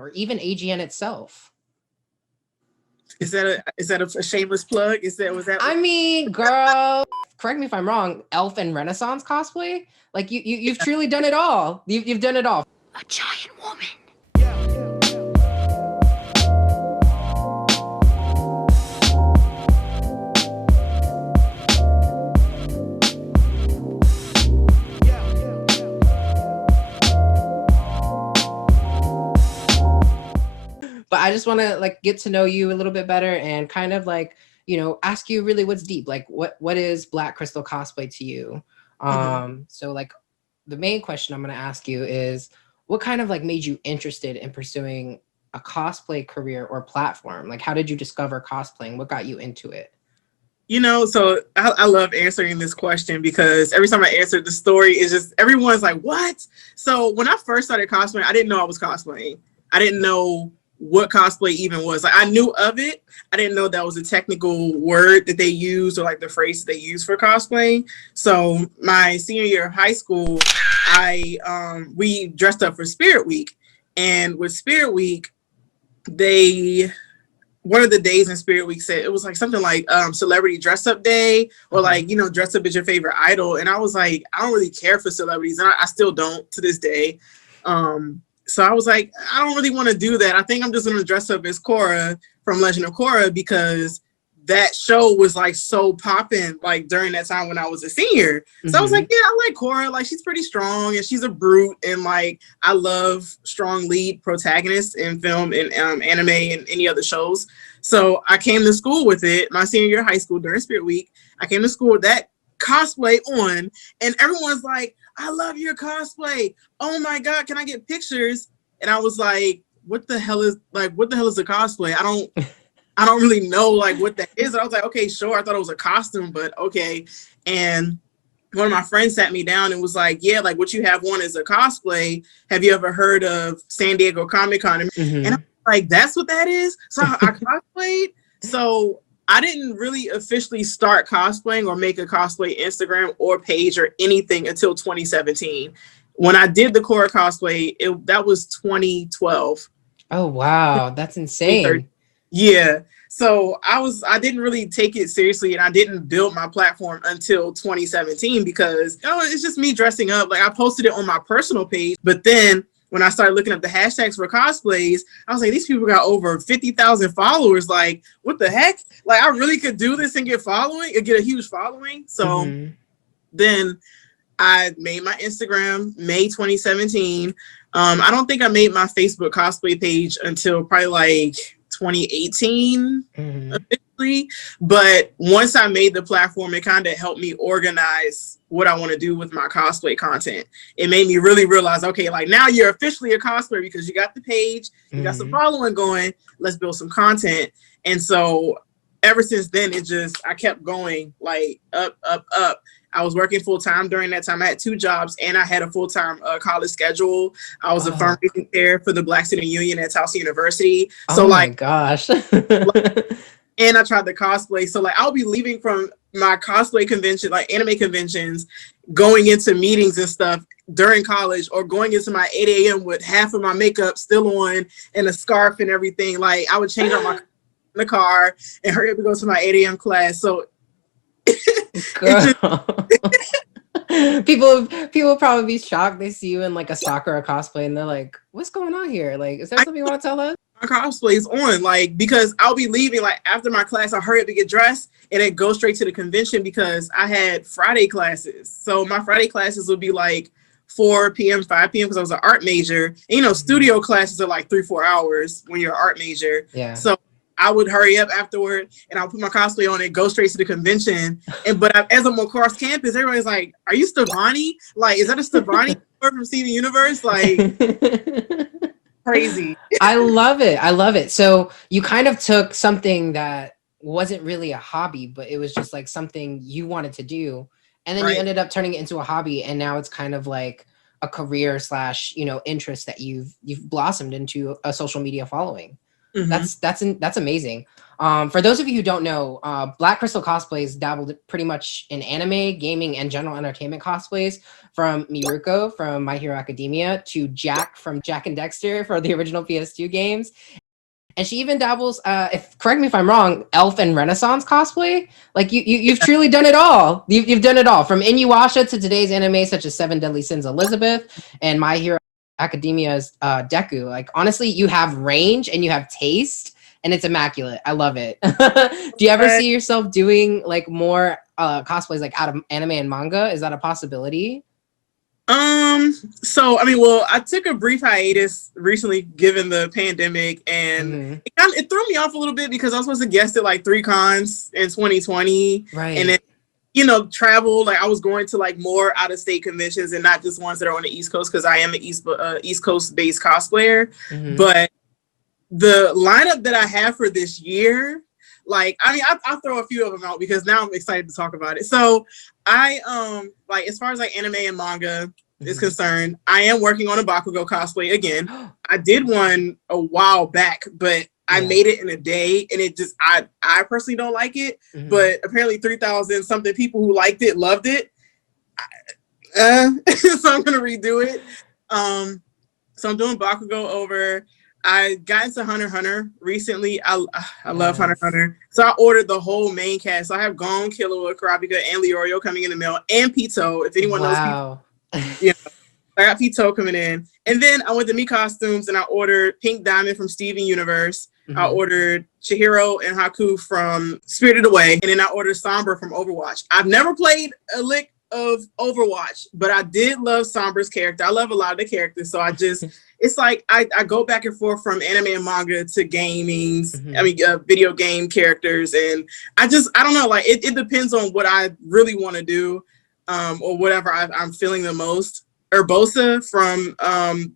or even AGN itself. Is that a shameless plug? Was that? I mean, girl, correct me if I'm wrong. Elf and Renaissance cosplay, like you've truly done it all. You've done it all. A giant woman. But I just want to like get to know you a little bit better and kind of like, ask you really what's deep. Like what is Black Crystal Cosplay to you? So like the main question I'm going to ask you is what kind of like made you interested in pursuing a cosplay career or platform? Like how did you discover cosplaying? What got you into it? So I love answering this question because every time I answer the story is just everyone's like, what? So when I first started cosplaying, I didn't know I was cosplaying. I didn't know what cosplay even was. Like I knew of it. I didn't know that was a technical word that they use or like the phrase they use for cosplaying. So my senior year of high school, we dressed up for Spirit Week. And with Spirit Week, one of the days in Spirit Week said it was like something like celebrity dress up day or like, dress up as your favorite idol. And I was like, I don't really care for celebrities. And I still don't to this day. So I was like, I don't really want to do that. I think I'm just going to dress up as Korra from Legend of Korra because that show was like so popping like during that time when I was a senior. So I was like, yeah, I like Korra. Like she's pretty strong and she's a brute. And like, I love strong lead protagonists in film and anime and any other shows. So I came to school with it, my senior year of high school during Spirit Week. I came to school with that cosplay on and everyone's like, I love your cosplay. Oh my God, can I get pictures? And I was like, what the hell is a cosplay? I don't really know like what that is. And I was like, okay, sure. I thought it was a costume, but okay. And one of my friends sat me down and was like, yeah, like what you have on is a cosplay. Have you ever heard of San Diego Comic-Con? And I was like, that's what that is? So I cosplayed. So I didn't really officially start cosplaying or make a cosplay Instagram or page or anything until 2017. When I did the Korra cosplay, that was 2012. Oh, wow. That's insane. Yeah. So I didn't really take it seriously and I didn't build my platform until 2017 because it's just me dressing up. Like I posted it on my personal page, but then when I started looking up the hashtags for cosplays, I was like, these people got over 50,000 followers. Like, what the heck? Like, I really could do this and get a huge following. So then I made my Instagram May 2017. I don't think I made my Facebook cosplay page until probably like 2018 officially. But once I made the platform, it kind of helped me organize what I want to do with my cosplay content. It made me really realize, okay, like now you're officially a cosplayer because you got the page, you got some following going, let's build some content. And so ever since then, I kept going like up. I was working full time during that time. I had 2 jobs and I had a full-time college schedule. I was a fundraising chair for the Black Student Union at Towson University. So my gosh. And I tried to cosplay. So like I'll be leaving from my cosplay convention, like anime conventions, going into meetings and stuff during college or going into my 8 a.m. with half of my makeup still on and a scarf and everything. Like I would change out my in the car and hurry up to go to my 8 a.m. class. So people probably be shocked. They see you in like a soccer or cosplay and they're like, what's going on here? Like, is there something you want to tell us? My cosplay is on, like, because I'll be leaving like after my class, I'll hurry up to get dressed and then go straight to the convention because I had Friday classes. So my Friday classes would be like 4 p.m., 5 p.m. because I was an art major. And, studio classes are like 3-4 hours when you're an art major. Yeah. So I would hurry up afterward and I'll put my cosplay on and go straight to the convention. But as I'm across campus, everybody's like, are you Stevani? Like, is that a Stevani from Steven Universe? Like, crazy. I love it. So you kind of took something that wasn't really a hobby, but it was just like something you wanted to do. And then you ended up turning it into a hobby. And now it's kind of like a career / interest that you've blossomed into a social media following. That's amazing. For those of you who don't know, Black Crystal Cosplays dabbled pretty much in anime, gaming, and general entertainment cosplays, from Miruko from My Hero Academia to Jack from Jack and Dexter for the original PS2 games. And she even dabbles, if correct me if I'm wrong, elf and Renaissance cosplay. Like you've truly done it all. You've done it all, from Inuyasha to today's anime such as Seven Deadly Sins Elizabeth and My Hero Academia's Deku. Like honestly, you have range and you have taste, and it's immaculate. I love it. Do you ever see yourself doing like more cosplays like out of anime and manga? Is that a possibility? So I mean, well, I took a brief hiatus recently given the pandemic, and it threw me off a little bit because I was supposed to guest at like 3 cons in 2020, right? And then travel, like I was going to like more out of state conventions and not just ones that are on the East Coast, because I am an East Coast based cosplayer. But the lineup that I have for this year, like, I mean, I'll throw a few of them out because now I'm excited to talk about it. So I, like, as far as like anime and manga is concerned, I am working on a Bakugo cosplay again. I did one a while back, but I made it in a day, and it just, I personally don't like it, but apparently 3,000 something people who liked it, loved it. So I'm going to redo it. So I'm doing Bakugo over. I got into Hunter x Hunter recently. I love Hunter x Hunter. So I ordered the whole main cast. So I have Gon, Killua, Kurapika, and Leorio coming in the mail, and Pito. If anyone knows Pito, I got Pito coming in. And then I went to Me Costumes and I ordered Pink Diamond from Steven Universe. I ordered Chihiro and Haku from Spirited Away. And then I ordered Sombra from Overwatch. I've never played a lick of Overwatch, but I did love Sombra's character. I love a lot of the characters. So I just, it's like I go back and forth from anime and manga to gaming, video game characters. And I don't know, like it depends on what I really want to do, or whatever I'm feeling the most. Urbosa from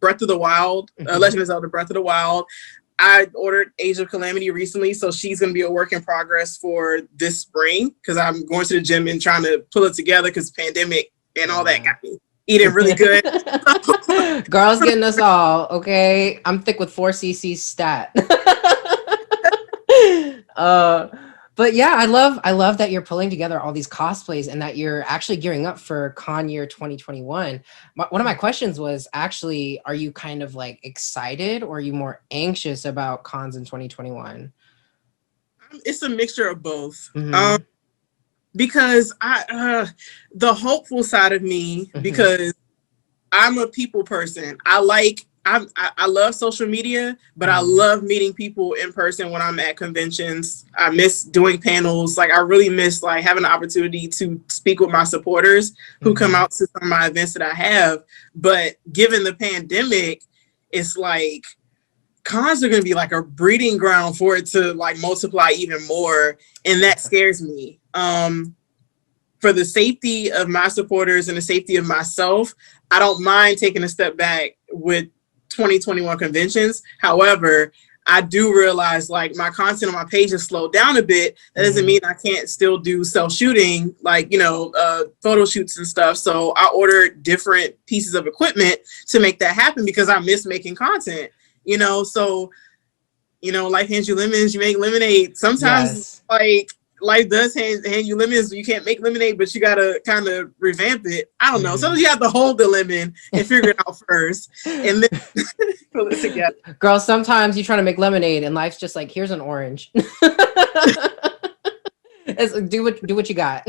Breath of the Wild, Legend of Zelda Breath of the Wild. I ordered Age of Calamity recently, so she's going to be a work in progress for this spring, because I'm going to the gym and trying to pull it together because pandemic and all that got me eating really good. Girls getting us all, okay? I'm thick with 4cc stat. But yeah, I love that you're pulling together all these cosplays and that you're actually gearing up for con year 2021. One of my questions was actually, are you kind of like excited, or are you more anxious about cons in 2021? It's a mixture of both. Because the hopeful side of me, because I'm a people person. I love social media, but I love meeting people in person when I'm at conventions. I miss doing panels. Like I really miss like having the opportunity to speak with my supporters who come out to some of my events that I have. But given the pandemic, it's like cons are going to be like a breeding ground for it to like multiply even more. And that scares me. For the safety of my supporters and the safety of myself, I don't mind taking a step back with 2021 conventions. However, I do realize like my content on my page has slowed down a bit. That doesn't mean I can't still do self-shooting, like, photo shoots and stuff. So I ordered different pieces of equipment to make that happen because I miss making content, so, life hands you lemons, you make lemonade. Sometimes like life does hand you lemons. You can't make lemonade, but you gotta kind of revamp it. I don't know. Sometimes you have to hold the lemon and figure it out first, and then pull it together. Girl, sometimes you're trying to make lemonade, and life's just like, here's an orange. Do what you got.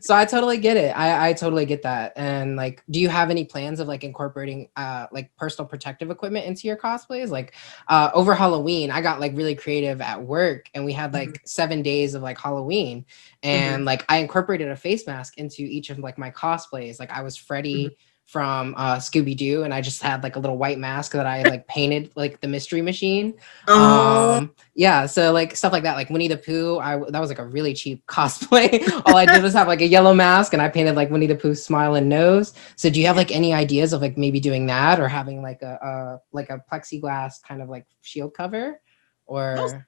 So I totally get it. I totally get that. And like, do you have any plans of like incorporating like personal protective equipment into your cosplays? Like over Halloween, I got like really creative at work, and we had like 7 days of like Halloween, and like I incorporated a face mask into each of like my cosplays. Like I was Freddy from Scooby-Doo, and I just had like a little white mask that I like painted like the Mystery Machine. Yeah, so like stuff like that, like Winnie the Pooh. That was like a really cheap cosplay. All I did was have like a yellow mask, and I painted like Winnie the Pooh's smile and nose. So do you have like any ideas of like maybe doing that, or having like a plexiglass kind of like shield cover, or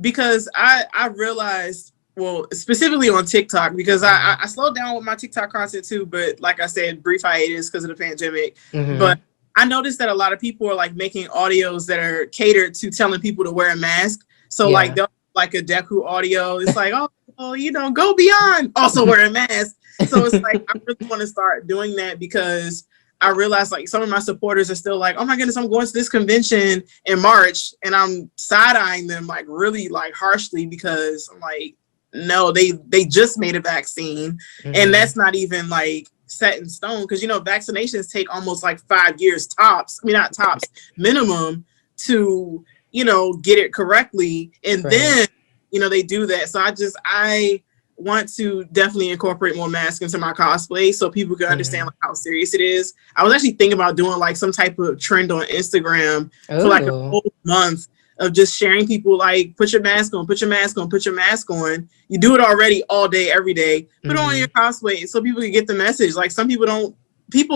because I realized, well, specifically on TikTok, because I slowed down with my TikTok content too, but like I said, brief hiatus because of the pandemic. But I noticed that a lot of people are like making audios that are catered to telling people to wear a mask. So like they'll like a Deku audio. It's like, oh, well, you know, go beyond. Also wear a mask. So it's like I really want to start doing that because I realized like some of my supporters are still like, oh my goodness, I'm going to this convention in March, and I'm side-eyeing them like really like harshly because I'm like, no, they just made a vaccine, and that's not even like set in stone because, you know, vaccinations take almost like 5 years tops. I mean, not tops, minimum to, you know, get it correctly, and then, you know, they do that. So I want to definitely incorporate more masks into my cosplay so people can understand like how serious it is. I was actually thinking about doing like some type of trend on Instagram for like a whole month of just sharing people like, put your mask on, put your mask on, put your mask on. You do it already all day, every day. Put on your cosplay so people can get the message. Like some people don't, they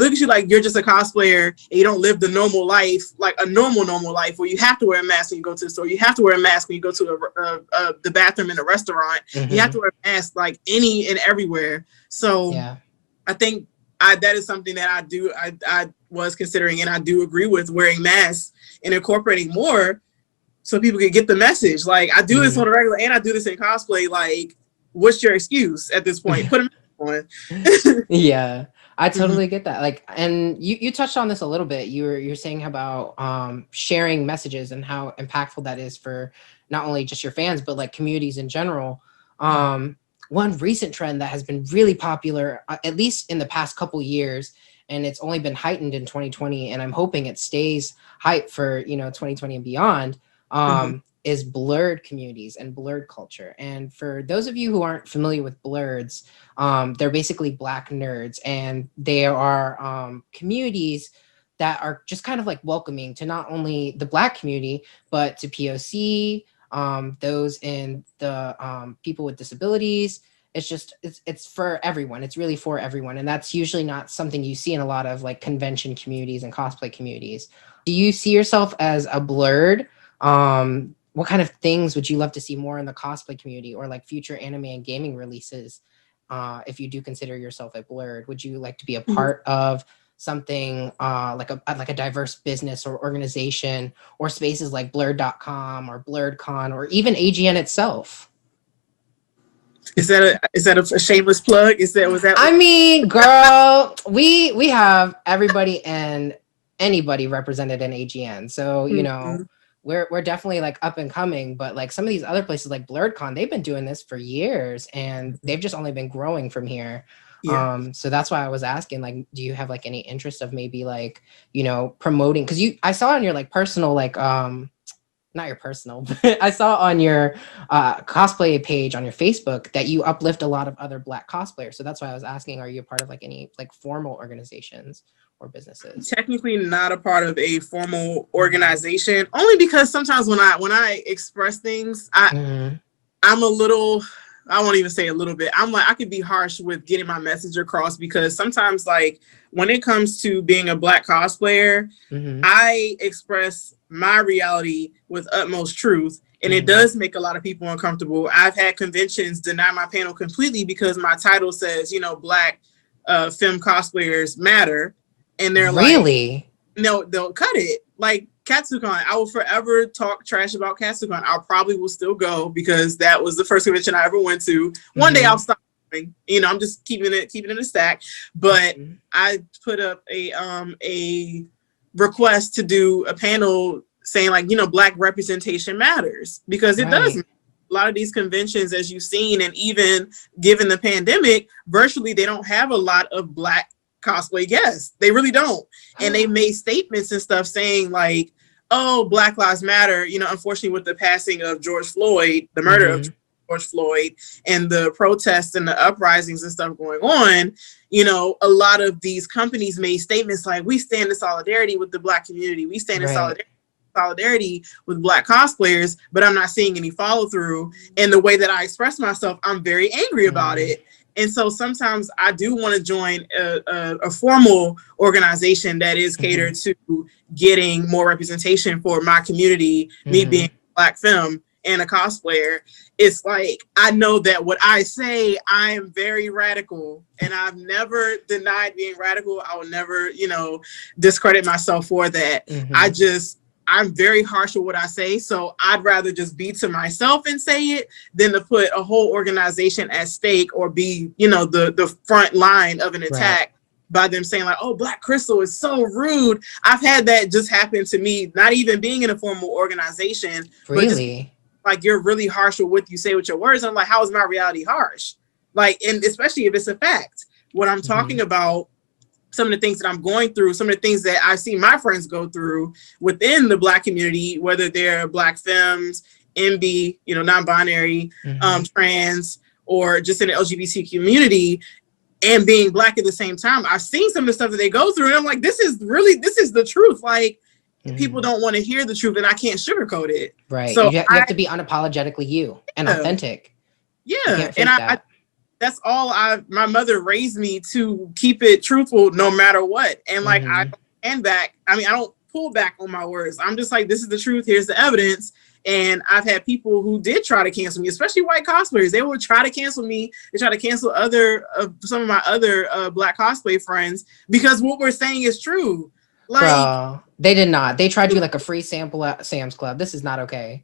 look at you like you're just a cosplayer and you don't live the normal life, like a normal life where you have to wear a mask when you go to the store. You have to wear a mask when you go to the bathroom in a restaurant. You have to wear a mask like any and everywhere. So I think that is something that I was considering, and I do agree with wearing masks and incorporating more so people can get the message. Like I do this on a regular and I do this in cosplay. Like, what's your excuse at this point? Put a mask on. Yeah. I totally get that. Like, and you touched on this a little bit. You're saying about sharing messages and how impactful that is for not only just your fans, but like communities in general. One recent trend that has been really popular, at least in the past couple years, and it's only been heightened in 2020, and I'm hoping it stays hype for, you know, 2020 and beyond, is BLERD communities and BLERD culture. And for those of you who aren't familiar with BLERDs, they're basically Black nerds, and they are communities that are just kind of like welcoming to not only the Black community, but to POC, those in the people with disabilities. It's just, it's for everyone. It's really for everyone. And that's usually not something you see in a lot of like convention communities and cosplay communities. Do you see yourself as a BLERD? What kind of things would you love to see more in the cosplay community or like future anime and gaming releases? If you do consider yourself a BLERD, would you like to be a part of something like a diverse business or organization or spaces like blerd.com or BLERDCon or even AGN itself? Is that a shameless plug? Was that? I mean, girl, we have everybody and anybody represented in AGN. So, you know, we're definitely like up and coming, but like some of these other places like BLERDCon, they've been doing this for years and they've just only been growing from here. So that's why I was asking, like, do you have like any interest of maybe like, you know, promoting? Because I saw on your like personal, like not your personal, but I saw on your cosplay page on your Facebook that you uplift a lot of other Black cosplayers. So that's why I was asking, are you a part of like any like formal organizations or businesses? Technically not a part of a formal organization, only because sometimes when I express things, I'm a little, I won't even say a little bit, I'm like, I could be harsh with getting my message across, because sometimes like when it comes to being a Black cosplayer, I express my reality with utmost truth. And it does make a lot of people uncomfortable. I've had conventions deny my panel completely because my title says, you know, Black femme cosplayers matter. And they're really? Like, no, they'll cut it. Like Katsucon, I will forever talk trash about Katsucon. I probably will still go because that was the first convention I ever went to. One day I'll stop. You know, I'm just keeping it in a stack. But I put up a request to do a panel saying like, you know, Black representation matters, because it does. A lot of these conventions, as you've seen, and even given the pandemic, virtually they don't have a lot of Black cosplay guests. They really don't. And they made statements and stuff saying like, oh, Black Lives Matter. You know, unfortunately with the passing of George Floyd, the murder of George Floyd, and the protests and the uprisings and stuff going on, you know, a lot of these companies made statements like, we stand in solidarity with the Black community. We stand in solidarity with Black cosplayers, but I'm not seeing any follow through. And the way that I express myself, I'm very angry about it. And so sometimes I do want to join a formal organization that is catered to getting more representation for my community, me being a Black femme, and a cosplayer, it's like, I know that what I say, I am very radical, and I've never denied being radical. I will never, discredit myself for that. I'm very harsh with what I say. So I'd rather just be to myself and say it than to put a whole organization at stake or be, the front line of an attack by them saying like, oh, Black Crystal is so rude. I've had that just happen to me, not even being in a formal organization. Really? But just, like, you're really harsh with what you say with your words. I'm like, how is my reality harsh? Like, and especially if it's a fact. What I'm talking about, some of the things that I'm going through, some of the things that I see my friends go through within the Black community, whether they're Black femmes, MB, non-binary, trans, or just in the LGBT community, and being Black at the same time. I've seen some of the stuff that they go through, and I'm like, this is the truth. Like, people don't want to hear the truth, and I can't sugarcoat it. Right. So you have to be unapologetically you and authentic. Yeah. And I that's all my mother raised me to, keep it truthful no matter what. And like, I don't pull back on my words. I'm just like, this is the truth. Here's the evidence. And I've had people who did try to cancel me, especially white cosplayers. They would try to cancel me. They try to cancel some of my other Black cosplay friends because what we're saying is true. Like, bro, they did not. They tried to do like a free sample at Sam's Club. This is not okay.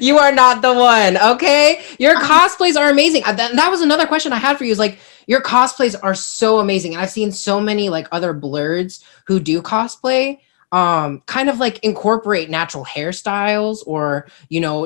You are not the one, okay? Your cosplays are amazing. That was another question I had for you, is like, your cosplays are so amazing, and I've seen so many like other blurs who do cosplay kind of like incorporate natural hairstyles or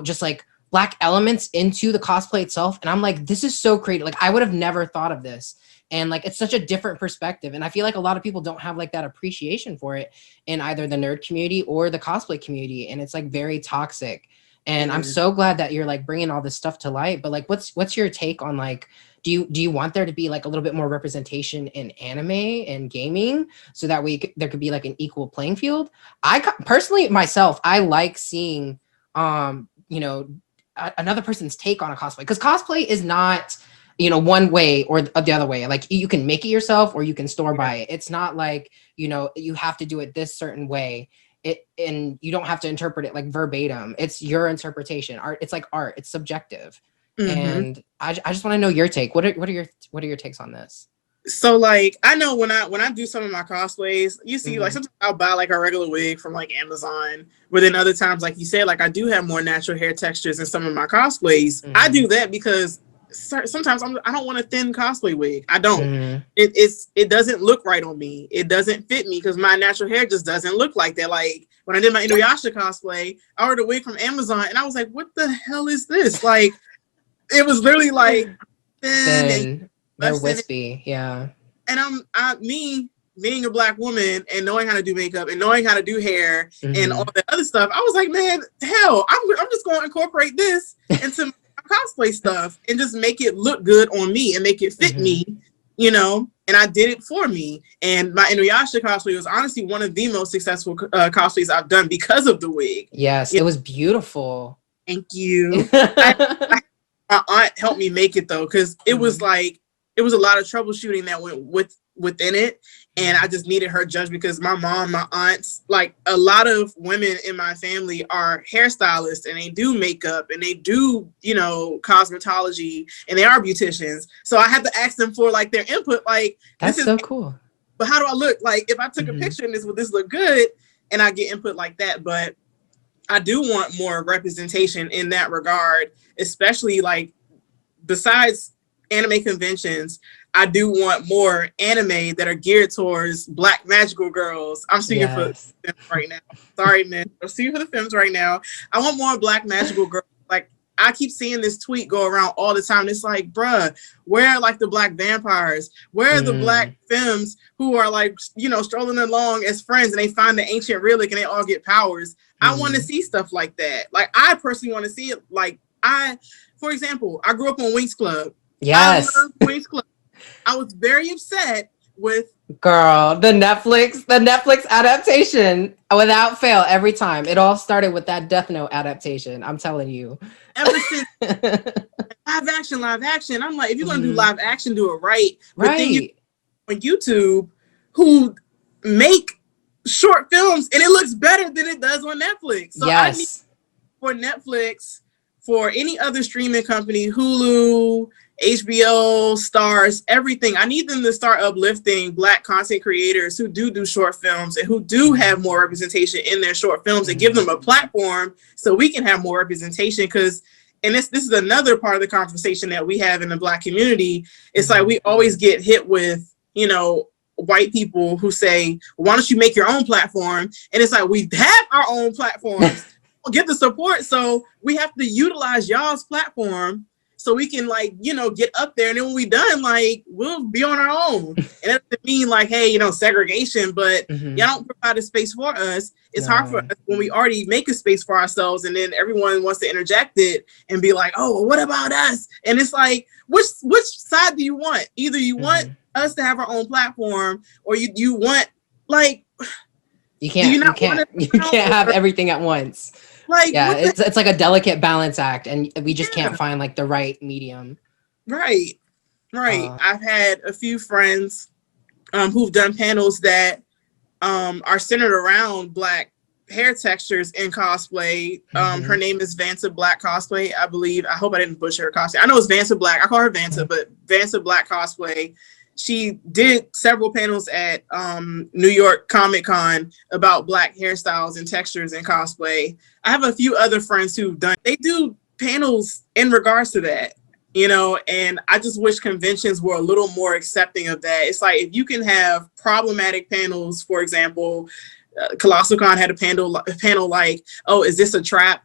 just like Black elements into the cosplay itself, and I'm like, this is so creative. Like, I would have never thought of this. And like, it's such a different perspective. And I feel like a lot of people don't have like that appreciation for it in either the nerd community or the cosplay community. And it's like very toxic. And I'm so glad that you're like bringing all this stuff to light. But like, what's your take on like, do you want there to be like a little bit more representation in anime and gaming so that there could be like an equal playing field? I personally, myself, I like seeing, another person's take on a cosplay, because cosplay is not, one way or the other way. Like, you can make it yourself or you can store buy it. It's not like, you have to do it this certain way. And you don't have to interpret it like verbatim. It's your interpretation. Art, it's like art. It's subjective. And I just want to know your take. What are your takes on this? So like, I know when I do some of my cosplays, you see like sometimes I'll buy like a regular wig from like Amazon, but then other times, like you said, like I do have more natural hair textures in some of my cosplays. I do that because sometimes I don't want a thin cosplay wig. I don't. It doesn't look right on me. It doesn't fit me because my natural hair just doesn't look like that. Like when I did my Inuyasha cosplay, I ordered a wig from Amazon and I was like, what the hell is this? Like, it was literally like thin. They're wispy, yeah. And me being a Black woman and knowing how to do makeup and knowing how to do hair and all that other stuff, I was like, man, hell, I'm just going to incorporate this into my cosplay stuff and just make it look good on me and make it fit me, and I did it for me. And my Inuyasha cosplay was honestly one of the most successful cosplays I've done because of the wig. Yes, it was beautiful. Thank you. My aunt helped me make it though, because it was like, it was a lot of troubleshooting that went within it. And I just needed her judgment because my mom, my aunts, like a lot of women in my family are hairstylists and they do makeup and they do, cosmetology and they are beauticians. So I had to ask them for like their input. Like, that's so cool. But how do I look? Like, if I took a picture in this, would this look good? And I get input like that. But I do want more representation in that regard, especially like besides anime conventions, I do want more anime that are geared towards Black magical girls. I'm speaking for the femmes right now. Sorry, man. I'm speaking for the femmes right now. I want more Black magical girls. Like, I keep seeing this tweet go around all the time. It's like, bruh, where are like the Black vampires? Where are the Black femmes who are like, strolling along as friends and they find the ancient relic and they all get powers? I want to see stuff like that. Like, I personally want to see it. Like, for example, I grew up on Winx Club. Yes. I love Winx Club. I was very upset with the Netflix adaptation without fail every time. It all started with that Death Note adaptation. I'm telling you. Ever since live action. I'm like, if you're gonna do live action, do it right. But then you on YouTube who make short films and it looks better than it does on Netflix. So yes. for Netflix, for any other streaming company, Hulu, HBO, Stars, everything. I need them to start uplifting Black content creators who do short films and who do have more representation in their short films and give them a platform so we can have more representation. Because, and this is another part of the conversation that we have in the Black community. It's like we always get hit with, you know, white people who say, why don't you make your own platform? And it's like, we have our own platforms. Get the support. So we have to utilize y'all's platform so we can, like, you know, get up there. And then when we done, like, we'll be on our own. And that doesn't mean like, hey, you know, segregation, but y'all don't provide a space for us. It's hard for us when we already make a space for ourselves, and then everyone wants to interject it and be like, oh, well, what about us? And it's like, which side do you want? Either you want us to have our own platform, or you want, like, you can't have everything at once. Like, yeah, it's like a delicate balance act, and we just can't find like the right medium. Right. I've had a few friends who've done panels that are centered around Black hair textures in cosplay. Her name is Vanta Black Cosplay, I believe. I hope I didn't butcher her cosplay. I know it's Vanta Black. I call her Vanta, but Vanta Black Cosplay. She did several panels at New York Comic Con about Black hairstyles and textures in cosplay. I have a few other friends they do panels in regards to that, you know, and I just wish conventions were a little more accepting of that. It's like, if you can have problematic panels, for example, Colossal Con had a panel like, oh, is this a trap?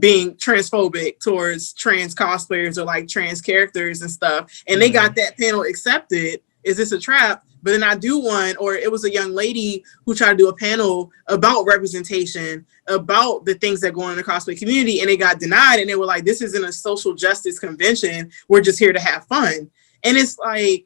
Being transphobic towards trans cosplayers or like trans characters and stuff. And they got that panel accepted. Is this a trap? But then I do one, or it was a young lady who tried to do a panel about representation, about the things that go on in the cosplay community, and it got denied. And they were like, this isn't a social justice convention. We're just here to have fun. And it's like,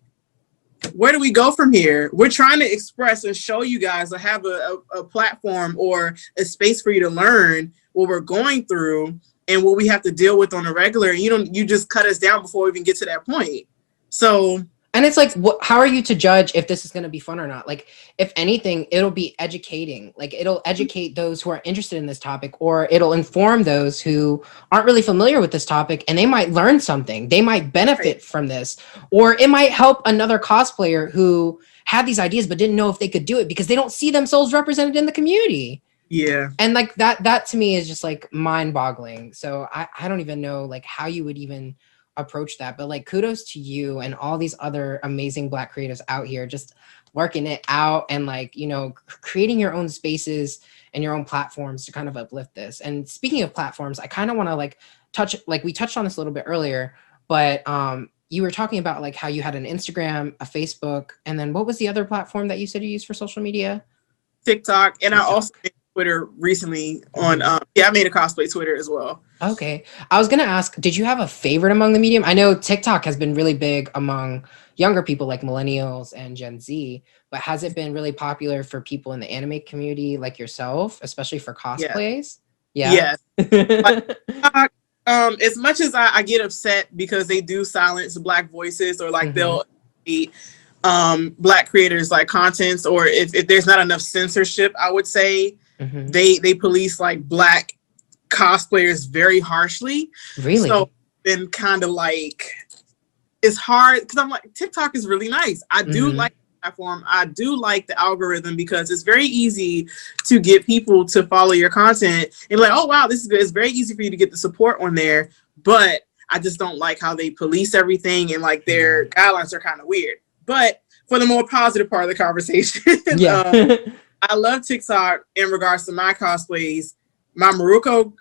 where do we go from here? We're trying to express and show you guys, to have a platform or a space for you to learn what we're going through and what we have to deal with on a regular. And you just cut us down before we even get to that point. So, and it's like, how are you to judge if this is going to be fun or not? Like, if anything, it'll be educating. Like, it'll educate those who are interested in this topic, or it'll inform those who aren't really familiar with this topic, and they might learn something. They might benefit from this, or it might help another cosplayer who had these ideas but didn't know if they could do it because they don't see themselves represented in the community. Yeah. And like that to me is just like mind-boggling. So I don't even know like how you would even approach that, but like, kudos to you and all these other amazing Black creatives out here just working it out and, like, you know, creating your own spaces and your own platforms to kind of uplift this. And speaking of platforms, I kind of want to like we touched on this a little bit earlier, but you were talking about like how you had an Instagram, a Facebook, and then what was the other platform that you said you used for social media? TikTok. And I also made Twitter recently on I made a cosplay Twitter as well. Okay. I was gonna ask, did you have a favorite among the medium? I know TikTok has been really big among younger people like millennials and Gen Z, but has it been really popular for people in the anime community like yourself, especially for cosplays? Yeah. Like, as much as I get upset because they do silence Black voices, or like they'll eat Black creators like contents, or if there's not enough censorship, I would say they police like Black cosplayers very harshly. Really? So then kind of like, it's hard because I'm like, TikTok is really nice. I do like the platform. I do like the algorithm because it's very easy to get people to follow your content and like, oh wow, this is good. It's very easy for you to get the support on there, but I just don't like how they police everything, and like their guidelines are kind of weird. But for the more positive part of the conversation, I love TikTok in regards to my cosplays. My Maruko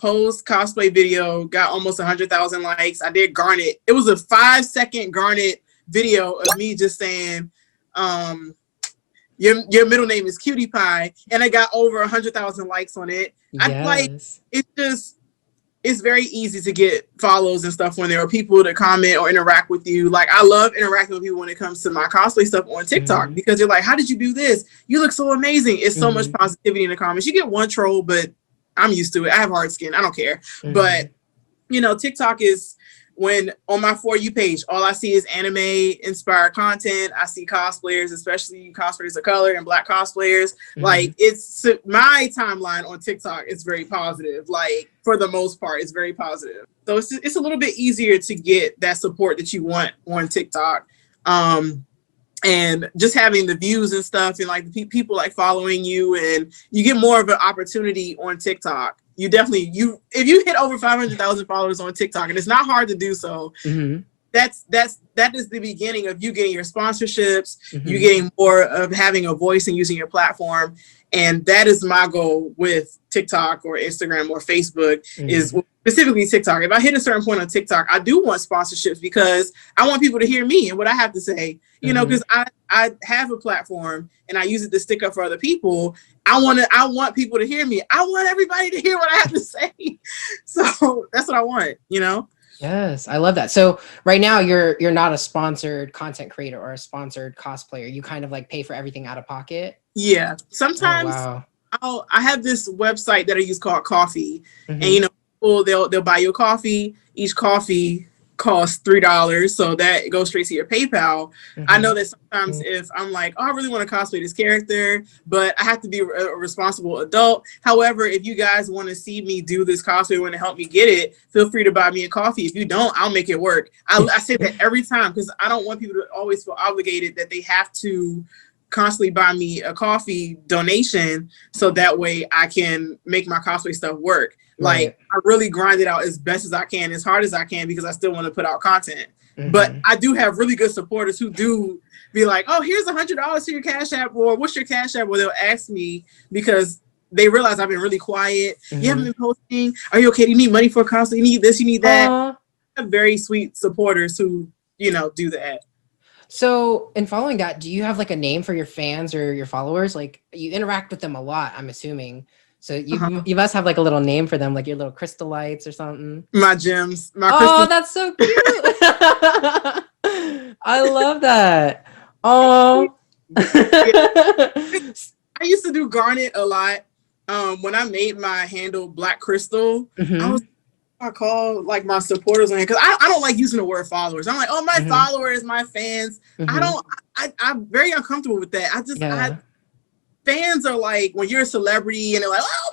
pose cosplay video got almost 100,000 likes. I did Garnet. It was a 5-second Garnet video of me just saying, your middle name is Cutie Pie, and I got over 100,000 likes on it. Yes. I like it's very easy to get follows and stuff when there are people to comment or interact with you. Like, I love interacting with people when it comes to my cosplay stuff on TikTok because you're like, how did you do this? You look so amazing. It's so much positivity in the comments. You get one troll, but I'm used to it. I have hard skin. I don't care. But, you know, TikTok is when on my For You page, all I see is anime inspired content. I see cosplayers, especially cosplayers of color and Black cosplayers. Like, it's my timeline on TikTok is very positive. Like, for the most part, it's very positive. So it's a little bit easier to get that support that you want on TikTok. And just having the views and stuff, and like the people like following you, and you get more of an opportunity on TikTok. You definitely, if you hit over 500,000 followers on TikTok, and it's not hard to do so, that is the beginning of you getting your sponsorships, you getting more of having a voice and using your platform. And that is my goal with TikTok or Instagram or Facebook, is specifically TikTok. If I hit a certain point on TikTok, I do want sponsorships because I want people to hear me and what I have to say, you know, because I have a platform and I use it to stick up for other people. I want people to hear me. I want everybody to hear what I have to say. So that's what I want, you know? Yes, I love that. So right now you're not a sponsored content creator or a sponsored cosplayer. You kind of like pay for everything out of pocket. Yeah. Sometimes I have this website that I use called Coffee, and you know, people, they'll buy you a coffee. Each coffee costs $3, so that goes straight to your PayPal. I know that sometimes if I'm like, oh, I really want to cosplay this character, but I have to be a responsible adult. However, if you guys want to see me do this cosplay, want to help me get it, feel free to buy me a coffee. If you don't, I'll make it work. I say that every time because I don't want people to always feel obligated that they have to constantly buy me a coffee donation, so that way I can make my cosplay stuff work. Like, I really grind it out as best as I can, as hard as I can, because I still want to put out content. But I do have really good supporters who do be like, oh, here's $100 to your Cash App, or what's your Cash App? Or they'll ask me because they realize I've been really quiet. You haven't been posting. Are you okay? Do you need money for a cosplay? You need this, you need that. I have very sweet supporters who, you know, do that. So in following that, do you have like a name for your fans or your followers? Like, you interact with them a lot, I'm assuming. So you must have like a little name for them, like your little crystal lights or something. My gems. That's so cute. I love that. Oh. I used to do garnet a lot. When I made my handle Black Crystal, I call like my supporters on here, because I don't like using the word followers. I'm like, oh, my followers, my fans. I'm very uncomfortable with that. Fans are like when you're a celebrity and they're like, oh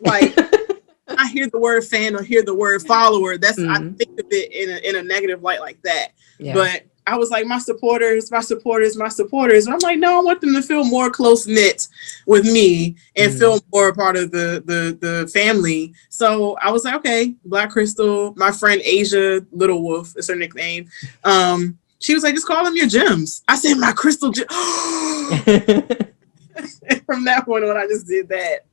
my God. Like, I hear the word fan or hear the word follower. I think of it in a negative light like that. Yeah. But I was like, my supporters. And I'm like, no, I want them to feel more close knit with me and feel more a part of the family. So I was like, okay, Black Crystal. My friend Asia Little Wolf is her nickname. She was like, just call them your gems. I said, my crystal gem. From that point on, I just did that.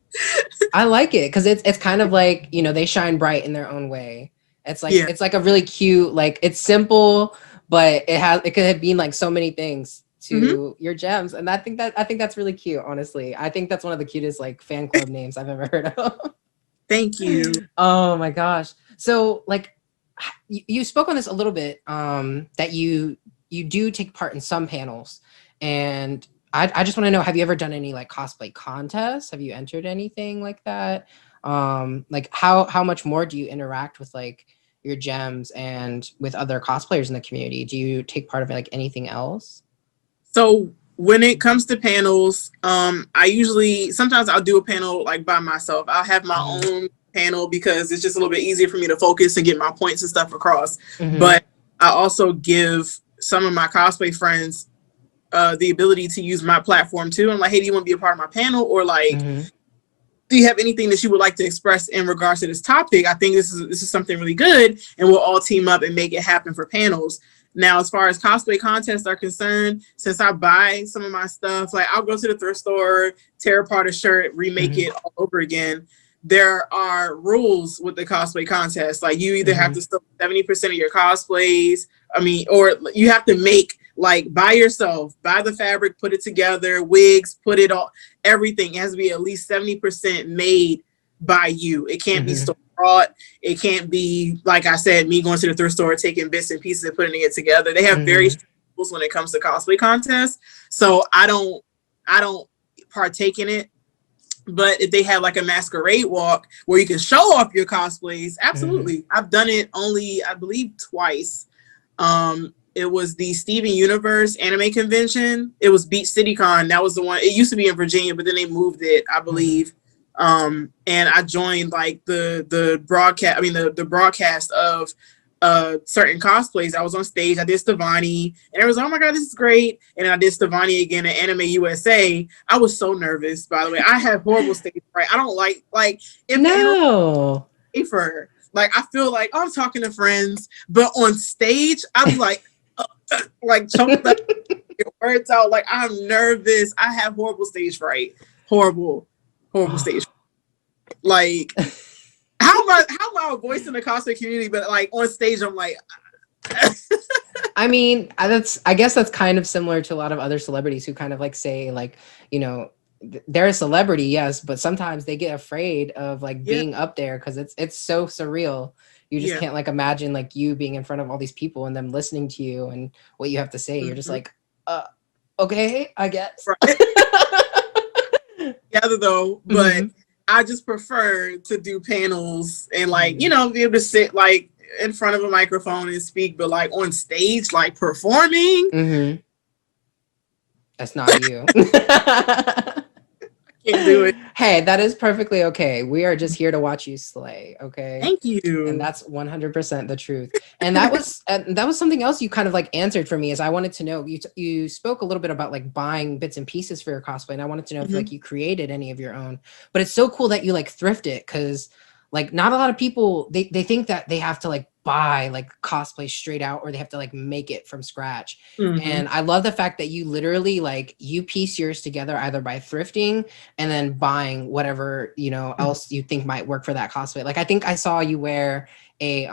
I like it because it's kind of like, you know, they shine bright in their own way. It's like it's like a really cute, like, it's simple, but it could mean like so many things to your gems. And I think that's really cute, honestly. I think that's one of the cutest like fan club names I've ever heard of. Thank you. Oh my gosh. So like you spoke on this a little bit, that you do take part in some panels, and I just want to know, have you ever done any like cosplay contests? Have you entered anything like that? Like how much more do you interact with like your gems and with other cosplayers in the community? Do you take part of like anything else? So when it comes to panels, sometimes I'll do a panel like by myself. I'll have my own panel because it's just a little bit easier for me to focus and get my points and stuff across. But I also give some of my cosplay friends the ability to use my platform too. I'm like, hey, do you want to be a part of my panel? Or like, do you have anything that you would like to express in regards to this topic? I think this is something really good, and we'll all team up and make it happen for panels. Now, as far as cosplay contests are concerned, since I buy some of my stuff, like I'll go to the thrift store, tear apart a shirt, remake it all over again. There are rules with the cosplay contest. Like, you either have to sell 70% of your cosplays, or you have to make, like, by yourself, buy the fabric, put it together, wigs, put it all, everything. It has to be at least 70% made by you. It can't be store bought. It can't be, like I said, me going to the thrift store, taking bits and pieces and putting it together. They have very strict rules when it comes to cosplay contests. So I don't partake in it. But if they have like a masquerade walk where you can show off your cosplays, absolutely. I've done it only, I believe, twice. It was the Steven Universe anime convention. It was Beach City Con. That was the one. It used to be in Virginia, but then they moved it, I believe. And I joined like the broadcast. I mean the broadcast of certain cosplays. I was on stage. I did Stevani, and it was, oh my god, this is great. And then I did Stevani again at Anime USA. I was so nervous. By the way, I had horrible stage fright. I don't like if no. For like I feel like I'm talking to friends, but on stage I'm like choked up, get words out. Like I'm nervous. I have horrible stage fright. Horrible stage fright. Like how am I a voice in the cosplay community, but like on stage I'm like I mean, I guess that's kind of similar to a lot of other celebrities who kind of like say like, you know, they're a celebrity, yes, but sometimes they get afraid of like being up there because it's so surreal. You just can't like imagine like you being in front of all these people and them listening to you and what you have to say. You're just like, okay, I guess. Right. Together though, but I just prefer to do panels and like, you know, be able to sit like in front of a microphone and speak, but like on stage, like performing. That's not you. Can't do it. Hey, that is perfectly okay. We are just here to watch you slay. Okay. Thank you. And that's 100% the truth. And that was something else you kind of like answered for me, is I wanted to know, you spoke a little bit about like buying bits and pieces for your cosplay. And I wanted to know if like you created any of your own, but it's so cool that you like thrift it. Cause like not a lot of people, they think that they have to like buy like cosplay straight out or they have to like make it from scratch. And I love the fact that you literally like you piece yours together either by thrifting and then buying whatever, you know, else you think might work for that cosplay. Like I think I saw you wear a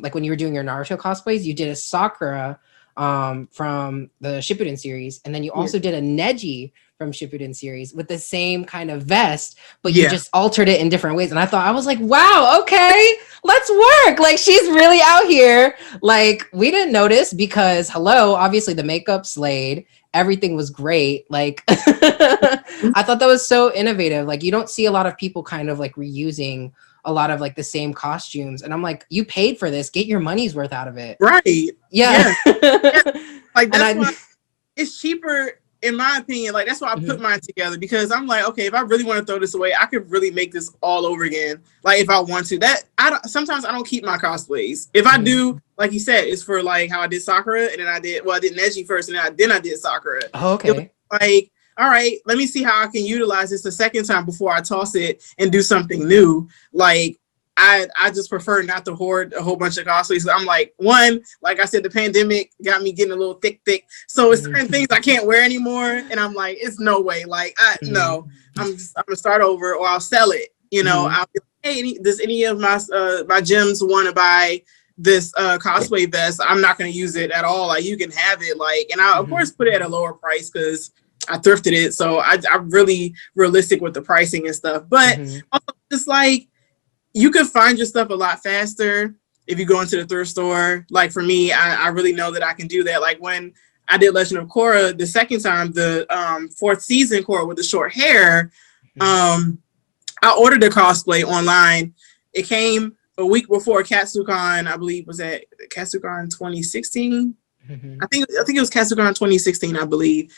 like when you were doing your Naruto cosplays, you did a Sakura from the Shippuden series, and then you also did a Neji from Shippuden series with the same kind of vest, but you just altered it in different ways. And I was like, wow, okay, let's work. Like she's really out here. Like we didn't notice because hello, obviously the makeup slayed. Everything was great. Like I thought that was so innovative. Like you don't see a lot of people kind of like reusing a lot of like the same costumes. And I'm like, you paid for this, get your money's worth out of it. Right. Yeah. Like that's why it's cheaper in my opinion. Like that's why I put mine together, because I'm like, okay, if I really want to throw this away, I could really make this all over again. Like if I want to. Sometimes I don't keep my cosplays. If I do, like you said, it's for like how I did Sakura, and then I did Neji first, and then I did Sakura. Oh, okay. Like, all right, let me see how I can utilize this a second time before I toss it and do something new. Like I just prefer not to hoard a whole bunch of cosplays. I'm like, one, like I said, the pandemic got me getting a little thick. So it's certain things I can't wear anymore. And I'm like, it's no way. Like, no, I'm gonna start over, or I'll sell it. You know, I'll be like, hey, does any of my gems want to buy this cosplay vest? I'm not gonna use it at all. Like you can have it. Like, and I of course put it at a lower price because I thrifted it. So I'm really realistic with the pricing and stuff. But also just like, you can find your stuff a lot faster if you go into the thrift store. Like for me, I really know that I can do that. Like when I did Legend of Korra the second time, the fourth season Korra with the short hair, I ordered a cosplay online. It came a week before Katsucon, I believe was at Katsucon 2016. I think it was Katsucon 2016, I believe.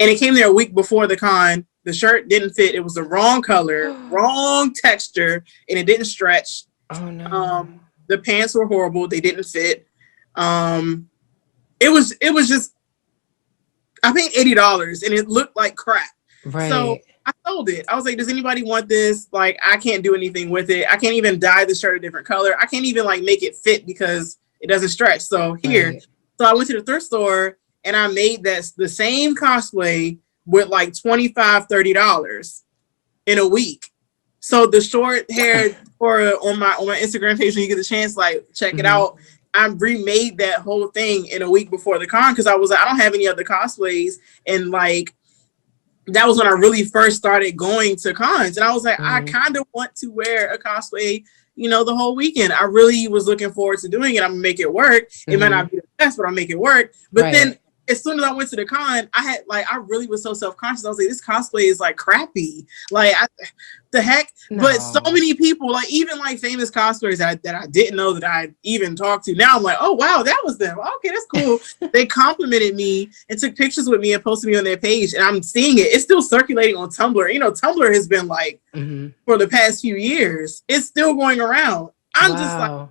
And it came there a week before the con. The shirt didn't fit. It was the wrong color, wrong texture, and it didn't stretch. Oh no. The pants were horrible. They didn't fit. It was just, I paid $80 and it looked like crap. Right. So I sold it. I was like, does anybody want this? Like, I can't do anything with it. I can't even dye the shirt a different color. I can't even like make it fit because it doesn't stretch. So here. Right. So I went to the thrift store and I made the same cosplay with like $25-$30 in a week. So the short hair on my Instagram page, when you get the chance, like check it out. I remade that whole thing in a week before the con because I was like, I don't have any other cosplays, and like that was when I really first started going to cons, and I was like, I kind of want to wear a cosplay, you know, the whole weekend. I really was looking forward to doing it. I'm gonna make it work. It might not be the best, but I'll make it work. But then as soon as I went to the con, I really was so self-conscious. I was like, this cosplay is like crappy. Like, the heck? No. But so many people, like even like famous cosplayers that I didn't know that I even talked to. Now I'm like, oh wow, that was them. Okay, that's cool. They complimented me and took pictures with me and posted me on their page, and I'm seeing it. It's still circulating on Tumblr. You know, Tumblr has been like for the past few years. It's still going around. I'm just like.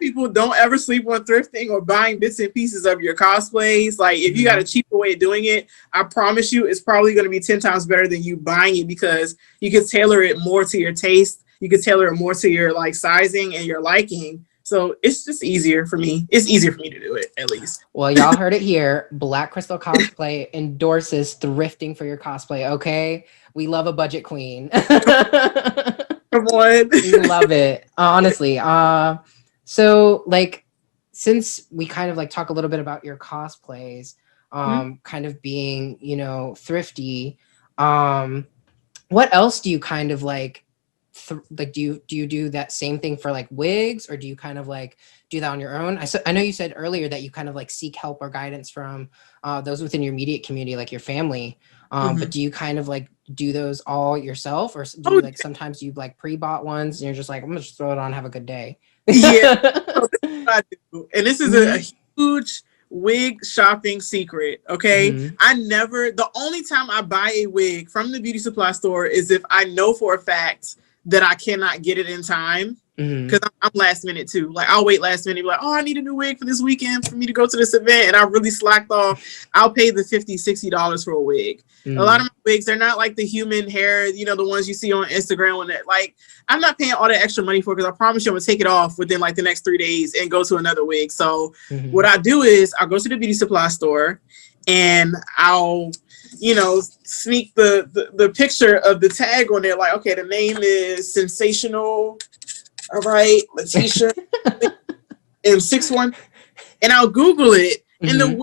People, don't ever sleep on thrifting or buying bits and pieces of your cosplays. Like, if you got a cheaper way of doing it, I promise you it's probably going to be 10 times better than you buying it, because you can tailor it more to your taste. You can tailor it more to your like sizing and your liking. So it's just easier for me. It's easier for me to do it, at least. Well, y'all heard it here. Black Crystal Cosplay endorses thrifting for your cosplay. Okay, we love a budget queen. Come on. We love it, honestly. So like, since we kind of like talk a little bit about your cosplays, kind of being, you know, thrifty, what else do you kind of like, do you do that same thing for like wigs, or do you kind of like do that on your own? I know you said earlier that you kind of like seek help or guidance from those within your immediate community, like your family. But do you kind of like do those all yourself, or do you like sometimes you like pre-bought ones and you're just like, I'm gonna just throw it on, have a good day? Yeah, so this is what I do. And this is a huge wig shopping secret. Okay, the only time I buy a wig from the beauty supply store is if I know for a fact that I cannot get it in time, because I'm last minute too. Like, I'll wait last minute, be like, oh, I need a new wig for this weekend for me to go to this event, and I really slacked off. I'll pay the $50-$60 for a wig. A lot of my wigs, they're not like the human hair, you know, the ones you see on Instagram. When that, like, I'm not paying all that extra money for it, because I promise you I'm gonna take it off within like the next 3 days and go to another wig. So what I do is I'll go to the beauty supply store and I'll, you know, sneak the picture of the tag on there. Like, okay, the name is Sensational. All right, Letitia M61, and I'll Google it, and the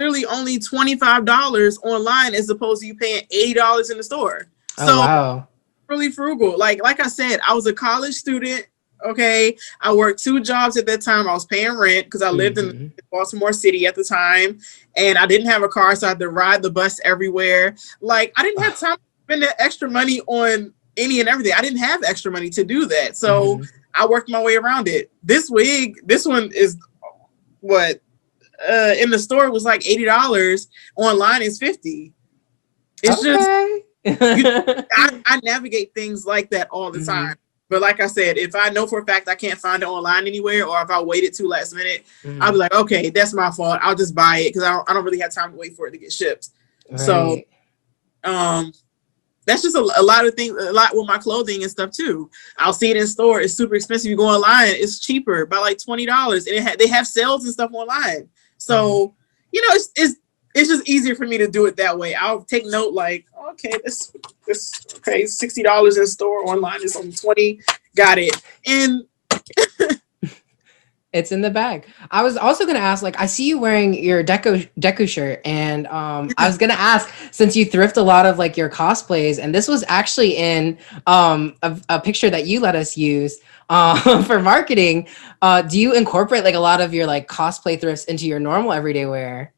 literally only $25 online as opposed to you paying $80 in the store. So wow, really frugal. Like I said, I was a college student. Okay, I worked 2 jobs at that time. I was paying rent because I lived in Baltimore City at the time, and I didn't have a car, so I had to ride the bus everywhere. Like, I didn't have time to spend that extra money on any and everything. I didn't have extra money to do that, so I worked my way around it. This wig, this one is what in the store was like $80. Online is $50. It's just I navigate things like that all the time. But like I said, if I know for a fact I can't find it online anywhere, or if I waited too last minute, I'll be like, okay, that's my fault. I'll just buy it, because I don't really have time to wait for it to get shipped. Right. So that's just a lot of things, a lot with my clothing and stuff too. I'll see it in store. It's super expensive. You go online, it's cheaper by like $20, and they have sales and stuff online. So, you know, it's just easier for me to do it that way. I'll take note, like, okay, this okay, $60 in store, online is on 20. Got it. And it's in the bag. I was also gonna ask, like, I see you wearing your Deku shirt, and I was gonna ask, since you thrift a lot of like your cosplays, and this was actually in a picture that you let us use for marketing. Do you incorporate like a lot of your like cosplay thrifts into your normal everyday wear?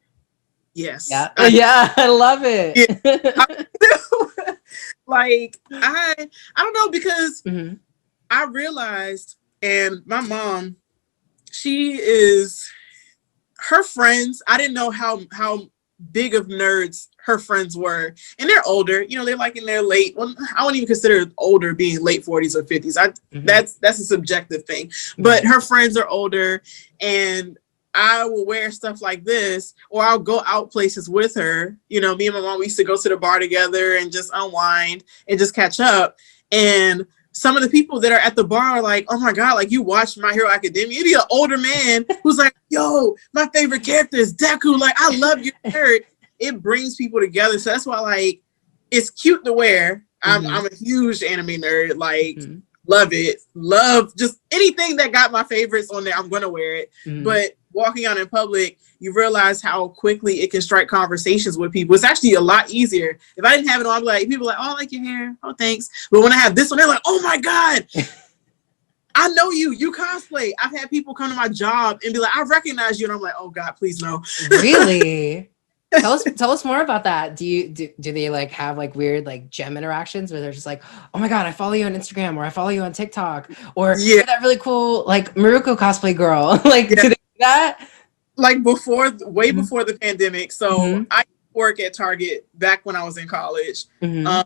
Yes. Yeah. Yeah, I love it. Yeah. Like, I don't know, because I realized, and my mom, her friends, I didn't know how big of nerds her friends were, and they're older, you know, they're like in their late, well, I wouldn't even consider older being late 40s or 50s. That's a subjective thing, but her friends are older, and I will wear stuff like this, or I'll go out places with her. You know, me and my mom, we used to go to the bar together and just unwind and just catch up. And some of the people that are at the bar are like, oh my God, like, you watched My Hero Academia. It'd be an older man who's like, yo, my favorite character is Deku. Like, I love your shirt. It brings people together. So that's why, like, it's cute to wear. I'm a huge anime nerd. Like, love it. Love just anything that got my favorites on there. I'm going to wear it. But walking out in public, you realize how quickly it can strike conversations with people. It's actually a lot easier. If I didn't have it on, I'd be like, people are like, oh, I like your hair. Oh, thanks. But when I have this one, they're like, oh my God. I know you cosplay. I've had people come to my job and be like, I recognize you. And I'm like, oh God, please no. Really? Tell us more about that. Do they like have like weird like gem interactions where they're just like, oh my God, I follow you on Instagram, or I follow you on TikTok, or Yeah. you're that really cool like Maruko cosplay girl. Like, Yeah. do they do that? Like way Mhm. before the pandemic. So Mhm. I work at Target back when I was in college. Mhm.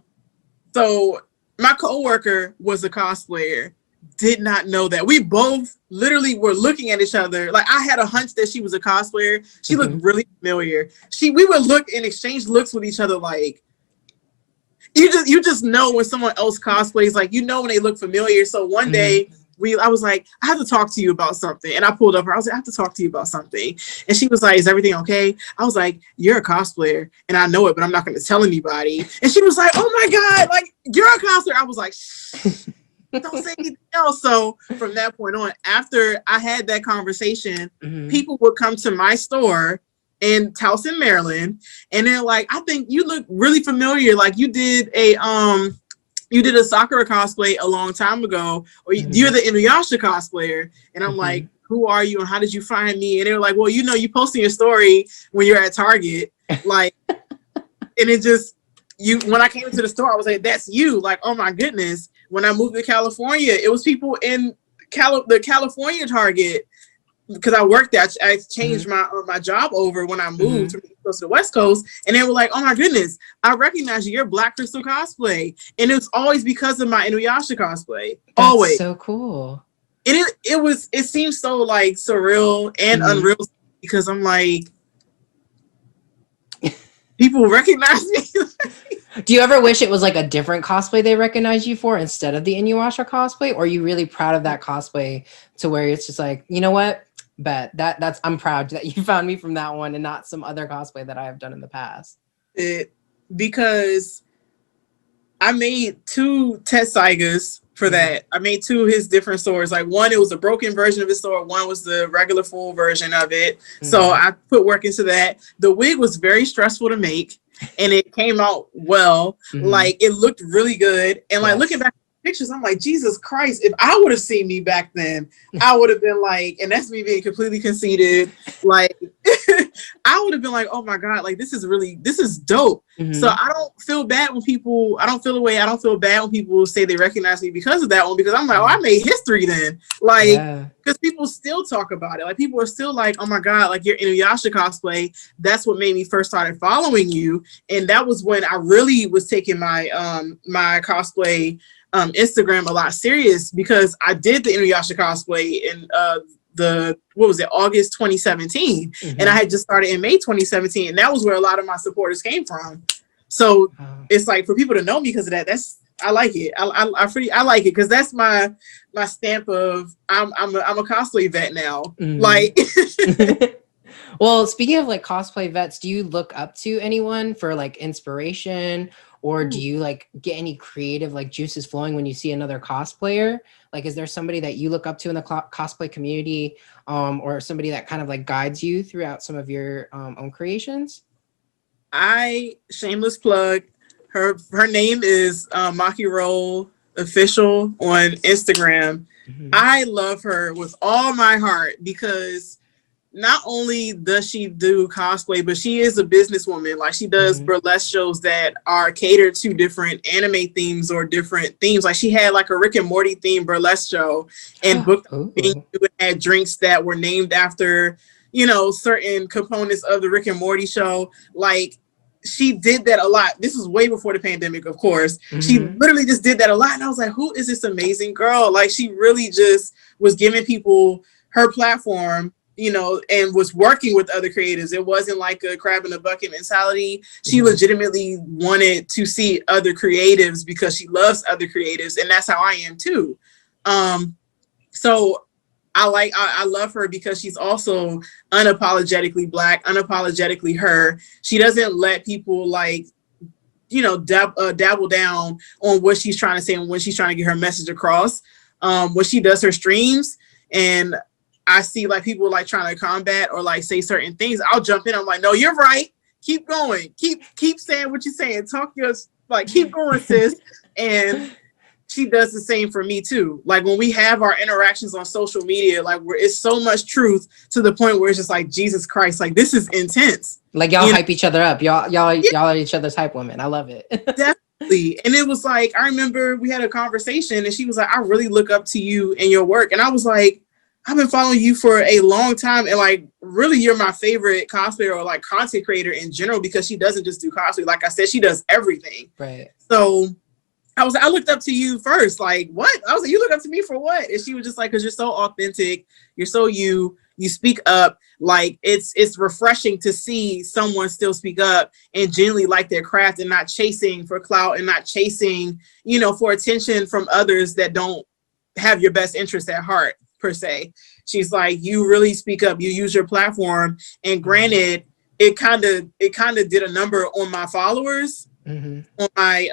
So my coworker was a cosplayer. Did not know that. We both literally were looking at each other. Like I had a hunch that she was a cosplayer. She looked really familiar. We would look and exchange looks with each other. Like you just know when someone else cosplays. Like you know when they look familiar. So one day I was like, I have to talk to you about something. And I pulled up her. I was like, I have to talk to you about something. And she was like, is everything okay? I was like, you're a cosplayer and I know it, but I'm not going to tell anybody. And she was like, oh my God, like you're a cosplayer. I was like, shh, don't say anything else. So from that point on, after I had that conversation, people would come to my store in Towson, Maryland. And they're like, I think you look really familiar. Like you did a Sakura cosplay a long time ago, or you're the Inuyasha cosplayer. And I'm like, who are you and how did you find me? And they were like, well, you know, you posting your story when you're at Target. Like, and it just, when I came into the store, I was like, that's you. Like, oh my goodness. When I moved to California, it was people in the California Target, because I worked there. I changed my job over when I moved from the East Coast to the West Coast, and they were like, "Oh my goodness, I recognize you. You're Black Crystal Cosplay," and it's always because of my Inuyasha cosplay. That's always so cool. And it seems so like surreal and unreal, because I'm like, people recognize me. Do you ever wish it was like a different cosplay they recognize you for instead of the Inuyasha cosplay? Or are you really proud of that cosplay to where it's just like, you know what? Bet I'm proud that you found me from that one and not some other cosplay that I have done in the past. Because I made 2 Tetsaigas for that. I made 2 of his different swords. Like one, it was a broken version of his sword. One was the regular full version of it. So I put work into that. The wig was very stressful to make, and it came out well. Like it looked really good. And like looking back at the pictures, I'm like, Jesus Christ, if I would have seen me back then, I would have been like, and that's me being completely conceited. Like I would have been like, oh my God, like this is dope. So I don't feel bad when people, I don't feel bad when people say they recognize me because of that one, because I'm like, oh, I made history then. Like, because people still talk about it. Like people are still like, oh my God, like your Inuyasha cosplay, that's what made me first started following you. And that was when I really was taking my my cosplay Instagram a lot serious, because I did the Inuyasha cosplay in August 2017, and I had just started in May 2017, and that was where a lot of my supporters came from. So it's like, for people to know me because of that, I like it. I like it, because that's my stamp of I'm a cosplay vet now. Like well, speaking of like cosplay vets, do you look up to anyone for like inspiration, or do you like get any creative like juices flowing when you see another cosplayer? Like, is there somebody that you look up to in the cosplay community, or somebody that kind of like guides you throughout some of your own creations? Shameless plug, her name is Maki Roll Official on Instagram. I love her with all my heart, because not only does she do cosplay, but she is a businesswoman. Like she does burlesque shows that are catered to different anime themes or different themes. Like she had like a Rick and Morty themed burlesque show, and booked had drinks that were named after, you know, certain components of the Rick and Morty show. Like she did that a lot. This was way before the pandemic, of course. She literally just did that a lot. And I was like, who is this amazing girl? Like she really just was giving people her platform, you know, and was working with other creators. It wasn't like a crab in a bucket mentality. She legitimately wanted to see other creatives because she loves other creatives. And that's how I am too. So I love her because she's also unapologetically Black, unapologetically her. She doesn't let people like, you know, dabble down on what she's trying to say and when she's trying to get her message across. When she does her streams and I see like people like trying to combat or like say certain things, I'll jump in. I'm like, no, you're right. Keep going. Keep saying what you're saying. Talk your, like, keep going, sis. And she does the same for me too. Like when we have our interactions on social media, like where it's so much truth to the point where it's just like, Jesus Christ, like this is intense. Like y'all you hype each other up. Y'all are each other's hype women. I love it. Definitely. And it was like, I remember we had a conversation and she was like, I really look up to you and your work. And I was like, I've been following you for a long time. And like, really, you're my favorite cosplayer or like content creator in general, because she doesn't just do cosplay. Like I said, she does everything. Right. So I was like, I looked up to you first. Like, what? I was like, you look up to me for what? And she was just like, because you're so authentic. You're so you speak up. Like it's refreshing to see someone still speak up and genuinely like their craft and not chasing for clout and not chasing, for attention from others that don't have your best interest at heart per se. She's like, you really speak up, you use your platform. And granted, it kind of did a number on my followers. On my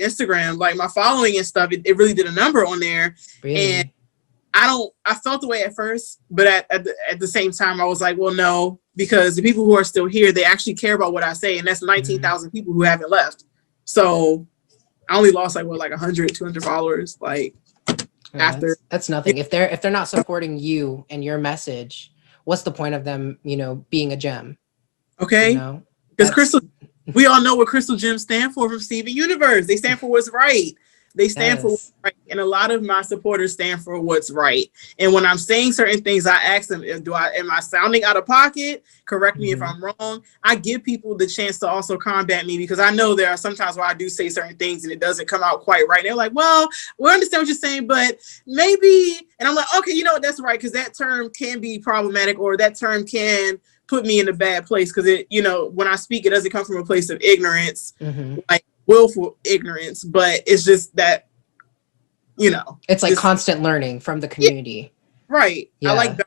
Instagram, like my following and stuff, it really did a number on there. Really? And I felt the way at first, but at the same time, I was like, well, no, because the people who are still here, they actually care about what I say. And that's 19,000 people who haven't left. So I only lost like 100, 200 followers. Like after that's nothing. If they're not supporting you and your message, what's the point of them, being a gem? Okay. Because Crystal, we all know what Crystal Gems stand for from Steven Universe. They stand for what's right. They stand for what's right. And a lot of my supporters stand for what's right. And when I'm saying certain things, I ask them, am I sounding out of pocket? Correct me if I'm wrong. I give people the chance to also combat me, because I know there are sometimes where I do say certain things and it doesn't come out quite right. They're like, well, we understand what you're saying, but maybe, and I'm like, okay, that's right. Because that term can be problematic, or that term can put me in a bad place, because it, when I speak, it doesn't come from a place of ignorance, like willful ignorance, but it's just that, it's like constant learning from the community. Right. Yeah. I like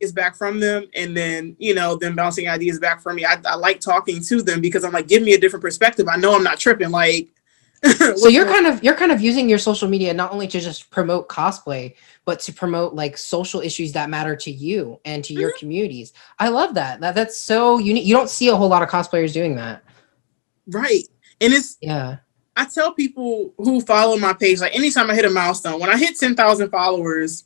is back from them, and then them bouncing ideas back from me. I like talking to them, because I'm like, give me a different perspective. I know I'm not tripping. Like, so you're kind of using your social media not only to just promote cosplay, but to promote like social issues that matter to you and to your communities. I love that. That's so unique. You don't see a whole lot of cosplayers doing that. Right. And it's, I tell people who follow my page, like anytime I hit a milestone, when I hit 10,000 followers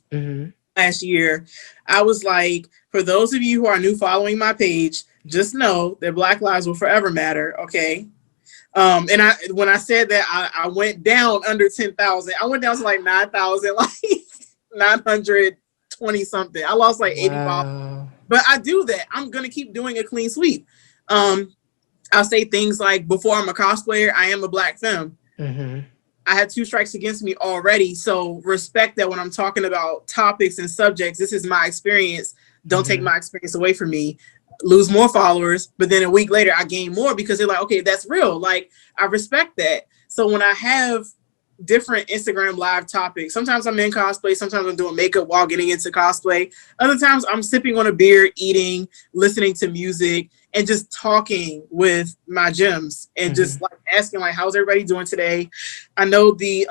last year, I was like, for those of you who are new following my page, just know that Black lives will forever matter. Okay. And when I said that, I went down under 10,000. I went down to like 9,000, like 920 something. I lost like 85. But I do that. I'm going to keep doing a clean sweep. I'll say things like, before I'm a cosplayer, I am a Black femme. I had 2 strikes against me already. So respect that when I'm talking about topics and subjects, this is my experience. Don't take my experience away from me. Lose more followers, but then a week later I gain more, because they're like, okay, that's real. Like, I respect that. So when I have different Instagram live topics, sometimes I'm in cosplay, sometimes I'm doing makeup while getting into cosplay. Other times I'm sipping on a beer, eating, listening to music, and just talking with my gems, and just like asking like, how's everybody doing today? I know the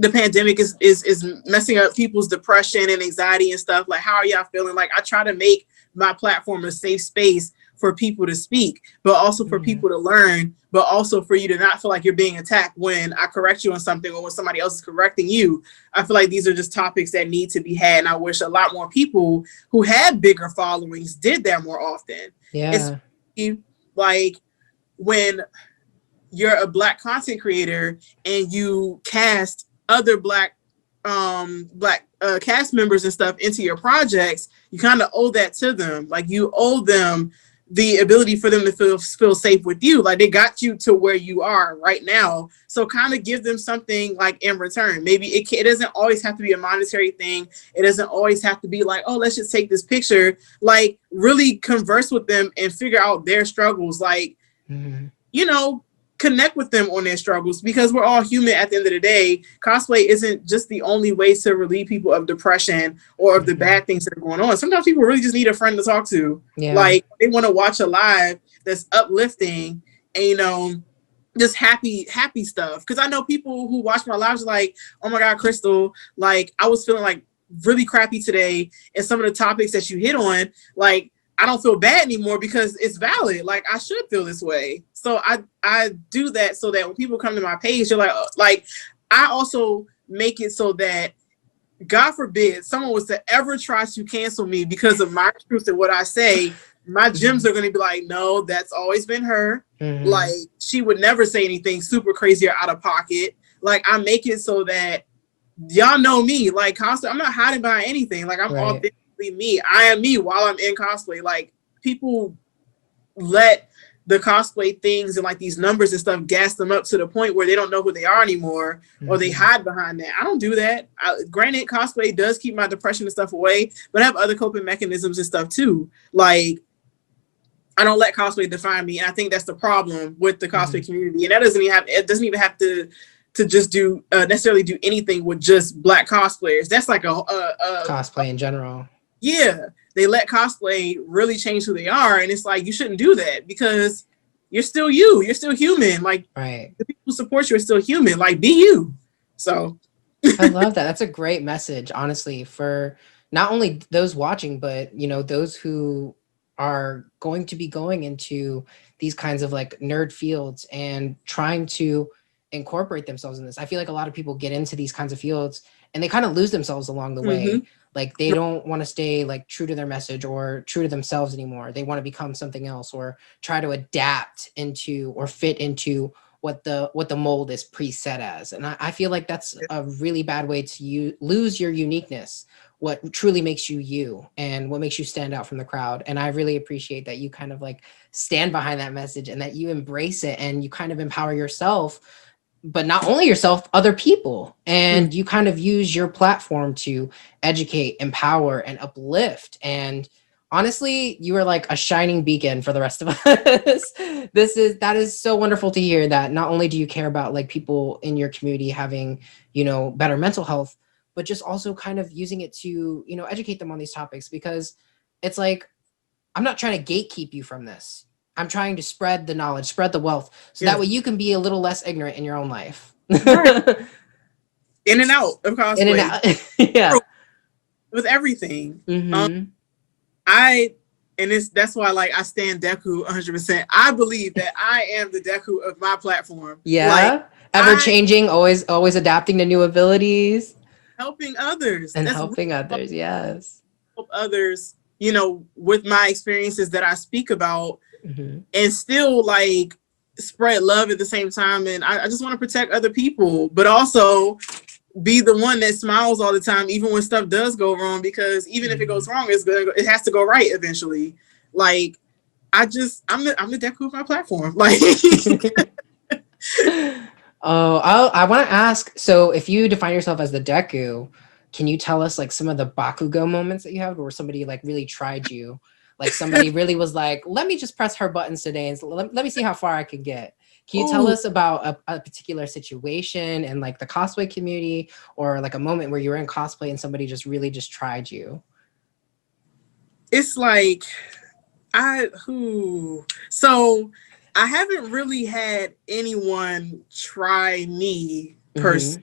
pandemic is messing up people's depression and anxiety and stuff. Like, how are y'all feeling? Like, I try to make my platform a safe space for people to speak, but also for people to learn, but also for you to not feel like you're being attacked when I correct you on something, or when somebody else is correcting you. I feel like these are just topics that need to be had. And I wish a lot more people who had bigger followings did that more often. Yeah. It's like when you're a Black content creator and you cast other Black cast members and stuff into your projects, you kind of owe that to them. Like, you owe them the ability for them to feel safe with you. Like, they got you to where you are right now. So kind of give them something like in return. Maybe it doesn't always have to be a monetary thing. It doesn't always have to be like, oh, let's just take this picture. Like, really converse with them and figure out their struggles. Like, connect with them on their struggles, because we're all human at the end of the day. Cosplay isn't just the only way to relieve people of depression or of the bad things that are going on. Sometimes people really just need a friend to talk to. Like, they want to watch a live that's uplifting and, just happy stuff. Because I know people who watch my lives are like, oh my God, Crystal, like, I was feeling like really crappy today. And some of the topics that you hit on, like, I don't feel bad anymore because it's valid. Like, I should feel this way. So I do that so that when people come to my page, they're like I also make it so that, God forbid, someone was to ever try to cancel me because of my truth and what I say, my gyms are going to be like, no, that's always been her. Like, she would never say anything super crazy or out of pocket. Like, I make it so that y'all know me. Like, cosplay, I'm not hiding behind anything. Like, I'm authentically me. I am me while I'm in cosplay. Like, people let the cosplay things and like these numbers and stuff gas them up to the point where they don't know who they are anymore, or they hide behind that. I don't do that. Granted, cosplay does keep my depression and stuff away, but I have other coping mechanisms and stuff too. Like, I don't let cosplay define me, and I think that's the problem with the cosplay community. And that doesn't even have to just do necessarily do anything with just Black cosplayers. That's like a cosplay in general. Yeah, they let cosplay really change who they are, and it's like, you shouldn't do that because you're still you. You're still human. Like, the people who support you are still human. Like, be you. So I love that. That's a great message, honestly, for not only those watching, but those who are going to be going into these kinds of like nerd fields and trying to incorporate themselves in this. I feel like a lot of people get into these kinds of fields and they kind of lose themselves along the way. Like, they don't want to stay like true to their message or true to themselves anymore. They want to become something else or try to adapt into or fit into what the mold is preset as. And I feel like that's a really bad way to lose your uniqueness, what truly makes you you and what makes you stand out from the crowd. And I really appreciate that you kind of like stand behind that message and that you embrace it and you kind of empower yourself, but not only yourself, other people. And you kind of use your platform to educate, empower, and uplift. And honestly, you are like a shining beacon for the rest of us. That is so wonderful to hear, that not only do you care about like people in your community having, better mental health, but just also kind of using it to, educate them on these topics, because it's like, I'm not trying to gatekeep you from this. I'm trying to spread the knowledge, spread the wealth, so that way you can be a little less ignorant in your own life. In and out of cosplay. In and out. Yeah. With everything. That's why like I stand Deku 100%. I believe that I am the Deku of my platform. Yeah. Like, ever changing, always adapting to new abilities. Helping others. And helping others, yes. Help others, with my experiences that I speak about, and still like spread love at the same time. And I just want to protect other people, but also be the one that smiles all the time, even when stuff does go wrong, because even if it goes wrong, it has to go right eventually. Like, I'm the Deku of my platform. Like, I want to ask, so if you define yourself as the Deku, can you tell us like some of the Bakugo moments that you have where somebody like really tried you? Like, somebody really was like, let me just press her buttons today and let me see how far I can get. Can you tell us about a particular situation and like the cosplay community, or like a moment where you were in cosplay and somebody just really just tried you? It's like, so I haven't really had anyone try me per se.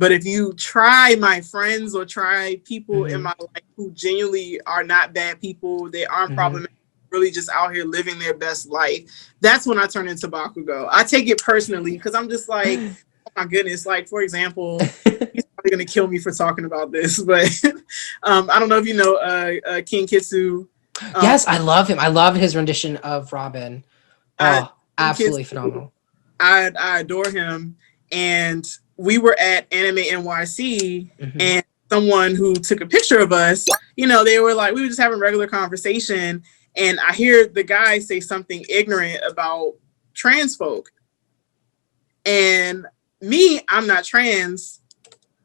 But if you try my friends or try people in my life who genuinely are not bad people, they aren't problematic, really just out here living their best life, that's when I turn into Bakugo. I take it personally because I'm just like, oh my goodness. Like, for example, he's probably going to kill me for talking about this, but I don't know if you know King Kitsu. Yes, I love him. I love his rendition of Robin. Absolutely phenomenal. I adore him. And we were at Anime NYC, and someone who took a picture of us, they were like, we were just having a regular conversation, and I hear the guy say something ignorant about trans folk. And me, I'm not trans,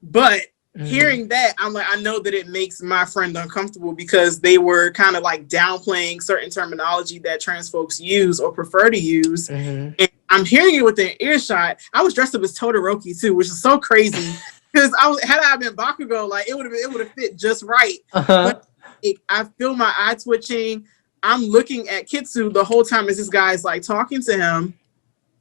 but hearing that, I'm like, I know that it makes my friend uncomfortable because they were kind of like downplaying certain terminology that trans folks use or prefer to use. And I'm hearing it with an earshot. I was dressed up as Todoroki too, which is so crazy because had I been Bakugo, like it would have fit just right. But I feel my eye twitching. I'm looking at Kitsu the whole time as this guy's like talking to him.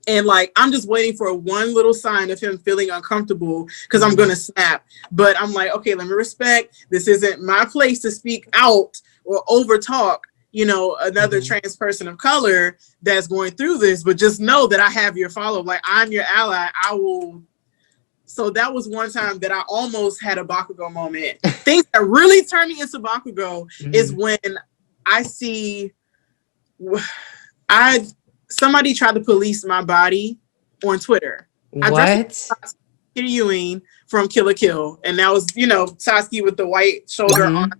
And like, I'm just waiting for one little sign of him feeling uncomfortable because I'm going to snap. But I'm like, okay, let me respect. This isn't my place to speak out or over talk, another trans person of color that's going through this. But just know that I have your follow. Like, I'm your ally. I will So that was one time that I almost had a Bakugo moment. Things that really turned me into Bakugo is when I see somebody tried to police my body on Twitter. What? I dressed Kitty Ewing from Kill la Kill, and that was, you know, Sasuke with the white shoulder on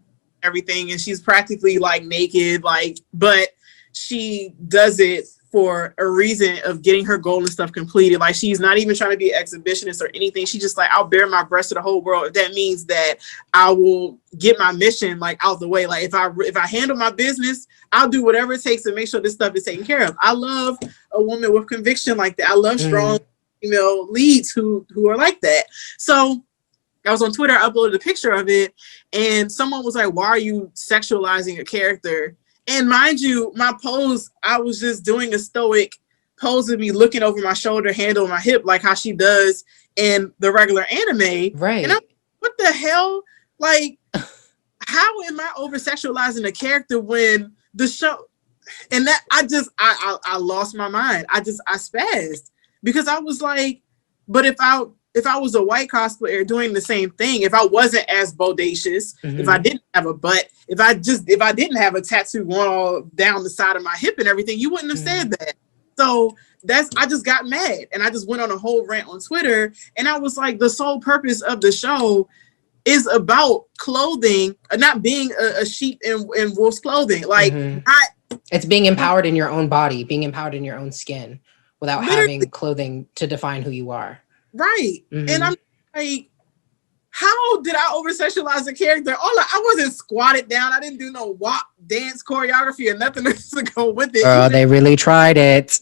everything, and she's practically like naked, like, but she does it for a reason of getting her goal and stuff completed. Like, she's not even trying to be an exhibitionist or anything. She's just like, I'll bare my breast to the whole world if that means that I will get my mission like out the way. Like, if I handle my business, I'll do whatever it takes to make sure this stuff is taken care of. I love a woman with conviction like that. I love strong female leads who are like that. So I was on Twitter, I uploaded a picture of it, and someone was like, why are you sexualizing a character? And mind you, my pose, I was just doing a stoic pose of me looking over my shoulder, hand on my hip, like how she does in the regular anime. Right. And I'm, what the hell? Like, how am I over sexualizing a character when the show? And that I lost my mind. I spazzed because I was like, but if I was a white cosplayer doing the same thing, if I wasn't as bodacious, if I didn't have a butt, if I didn't have a tattoo going all down the side of my hip and everything, you wouldn't have said that. So I just got mad and I just went on a whole rant on Twitter, and I was like, the sole purpose of the show is about clothing, not being a sheep in wolf's clothing. Like, it's being empowered in your own body, being empowered in your own skin without having clothing to define who you are. Right. And I'm like, how did I over sexualize the character? I wasn't squatted down. I didn't do no WAP dance choreography or nothing to go with it. Girl, they really tried it.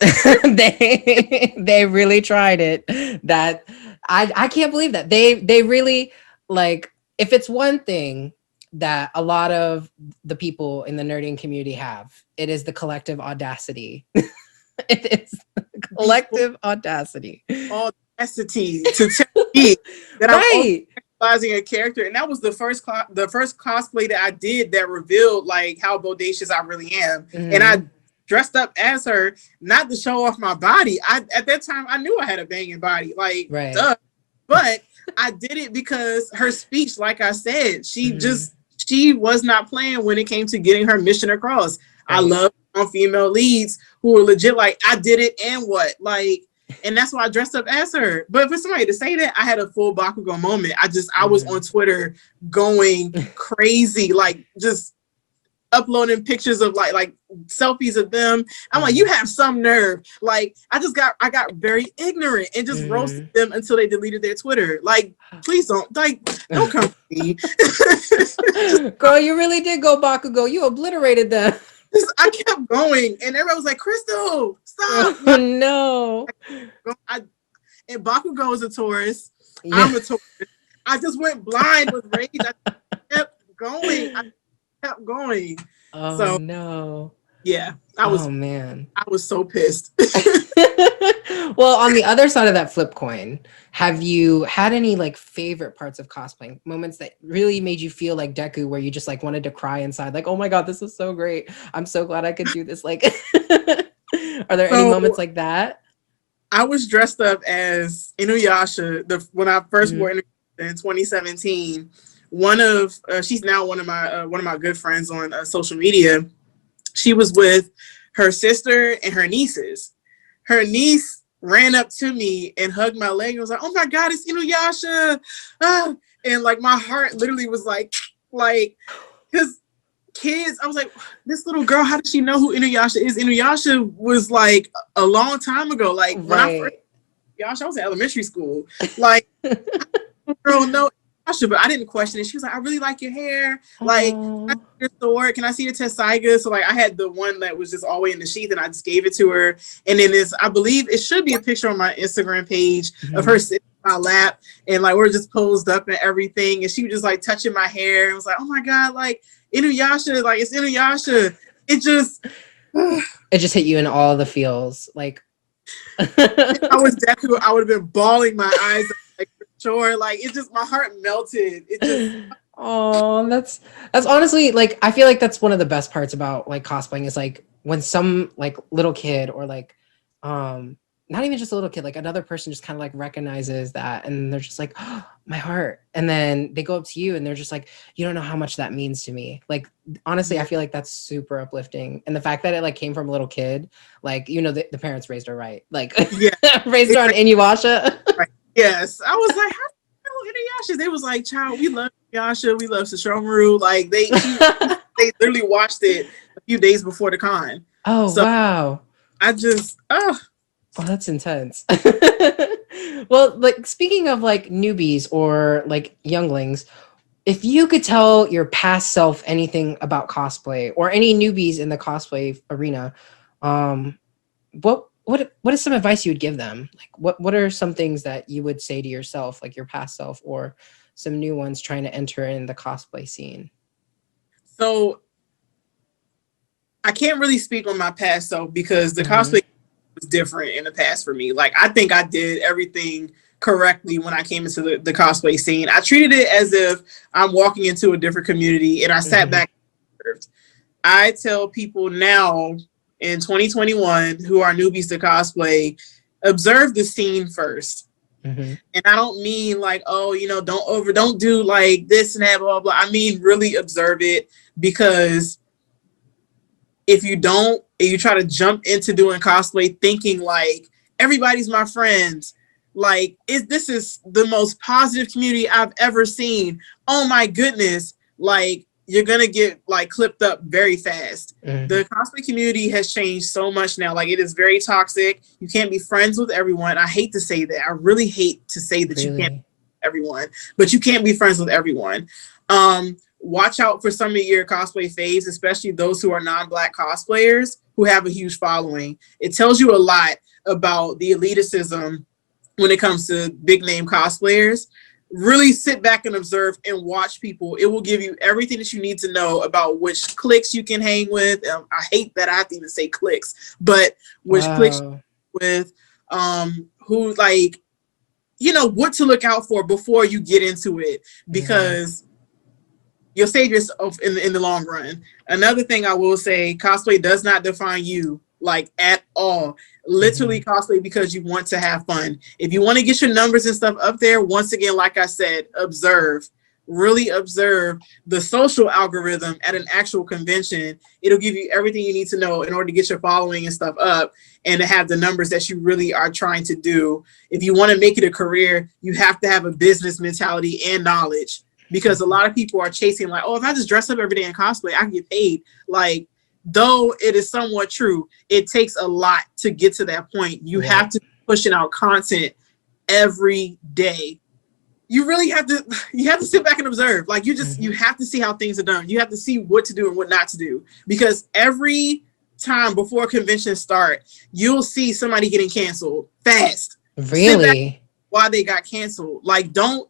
they really tried it. That I can't believe that. They really, like, if it's one thing that a lot of the people in the nerding community have, it is the collective audacity. It is collective audacity. Audacity to tell me that I'm sexualizing a character, and that was the first cosplay that I did that revealed like how bodacious I really am, and I dressed up as her, not to show off my body. At that time I knew I had a banging body, like duh. But I did it because her speech, like I said, she was not playing when it came to getting her mission across. I love female leads who are legit like, I did it and what, like, and that's why I dressed up as her. But for somebody to say that, I had a full Bakugo moment. I was on Twitter going crazy, like just uploading pictures of like selfies of them. I'm like, you have some nerve. Like, I got very ignorant and just roasted them until they deleted their Twitter. Like, please don't come for me. Girl, you really did go Bakugo. You obliterated them. I kept going, and everybody was like, "Crystal, stop!" Oh, no. And Bakugo is a Taurus. Yeah. I'm a Taurus. I just went blind with rage. I kept going. Oh, so, no. Yeah, I was. Oh, man. I was so pissed. Well, on the other side of that flip coin, have you had any like favorite parts of cosplaying, moments that really made you feel like Deku, where you just like wanted to cry inside, like, oh my God, this is so great. I'm so glad I could do this. Like, are there any moments like that? I was dressed up as Inuyasha when I first wore Inuyasha in 2017. She's now one of my good friends on social media. She was with her sister and her nieces. Her niece ran up to me and hugged my leg and was like, "Oh my God, it's Inuyasha!" And like my heart literally was like, because kids, I was like, this little girl, how does she know who Inuyasha is? Inuyasha was like a long time ago. Like when I first Inuyasha, I was in elementary school. Like, girl, no. But I didn't question it. She was like, "I really like your hair. Like, can I see your sword? Can I see your Tessaiga?" So like, I had the one that was just all the way in the sheath, and I just gave it to her. And then I believe it should be a picture on my Instagram page of her sitting in my lap, and like we're just posed up and everything. And she was just like touching my hair, and was like, "Oh my God, like Inuyasha, like it's Inuyasha." It just hit you in all the feels. Like, if I was Deku, I would have been bawling my eyes out. Sure, like it just, my heart melted. It just oh, that's honestly, like, I feel like that's one of the best parts about like cosplaying is like when some like little kid or like not even just a little kid, like another person just kind of like recognizes that and they're just like, oh, my heart. And then they go up to you and they're just like, you don't know how much that means to me. Like, honestly, I feel like that's super uplifting. And the fact that it like came from a little kid, like, you know, the parents raised her right. Like raised her on Inuyasha. Right. Yes. I was like, how do you know Inuyasha? They was like, child, we love Inuyasha. We love Sesshomaru. Like they literally watched it a few days before the con. Oh, so wow. I just, Oh, that's intense. Well, like speaking of like newbies or like younglings, if you could tell your past self anything about cosplay or any newbies in the cosplay arena, what is some advice you would give them? Like what are some things that you would say to yourself, like your past self or some new ones trying to enter in the cosplay scene? So I can't really speak on my past self because the cosplay was different in the past for me. Like I think I did everything correctly when I came into the cosplay scene. I treated it as if I'm walking into a different community and I sat back and observed. I tell people now in 2021 who are newbies to cosplay, observe the scene first. And I don't mean like, oh, you know, don't do like this and that, blah, blah. I mean, really observe it, because if you don't, and you try to jump into doing cosplay thinking like everybody's my friends, like this is the most positive community I've ever seen. Oh my goodness. Like you're going to get like clipped up very fast. The cosplay community has changed so much now. Like it is very toxic. You can't be friends with everyone. I hate to say that. I really hate to say that you can't be everyone, but you can't be friends with everyone. Watch out for some of your cosplay faves, especially those who are non-Black cosplayers who have a huge following. It tells you a lot about the elitism when it comes to big name cosplayers. Really sit back and observe and watch people. It will give you everything that you need to know about which cliques you can hang with. I hate that I have to even say cliques, but which cliques with, who like, you know, what to look out for before you get into it, because you'll save yourself in the long run. Another thing I will say, cosplay does not define you like at all. Literally cosplay because you want to have fun. If you want to get your numbers and stuff up there, once again, like I said, observe. Really observe the social algorithm at an actual convention. It'll give you everything you need to know in order to get your following and stuff up and to have the numbers that you really are trying to do. If you want to make it a career, you have to have a business mentality and knowledge, because a lot of people are chasing like, oh, if I just dress up every day in cosplay, I can get paid. Like, though it is somewhat true, it takes a lot to get to that point. You have to be pushing out content every day. You really have to sit back and observe. Like you have to see how things are done. You have to see what to do and what not to do, because every time before conventions start, you'll see somebody getting canceled fast. Really? Why they got canceled. Like people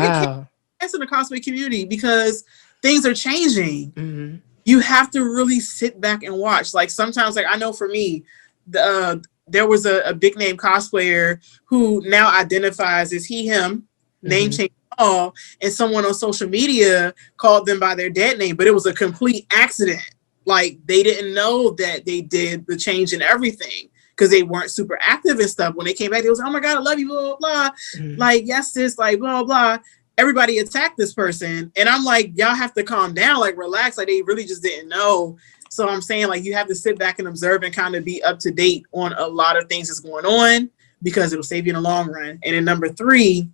get canceled in the cosplay community because things are changing. You have to really sit back and watch. Like sometimes, like I know for me, there was a big name cosplayer who now identifies as he, him, name change all, and someone on social media called them by their dead name, but it was a complete accident. Like they didn't know that they did the change and everything because they weren't super active and stuff. When they came back, they was like, oh my God, I love you, blah, blah, blah. Like, yes, sis, like, blah, blah. Everybody attacked this person. And I'm like, y'all have to calm down, like relax. Like they really just didn't know. So I'm saying like, you have to sit back and observe and kind of be up to date on a lot of things that's going on, because it'll save you in the long run. And then number 3,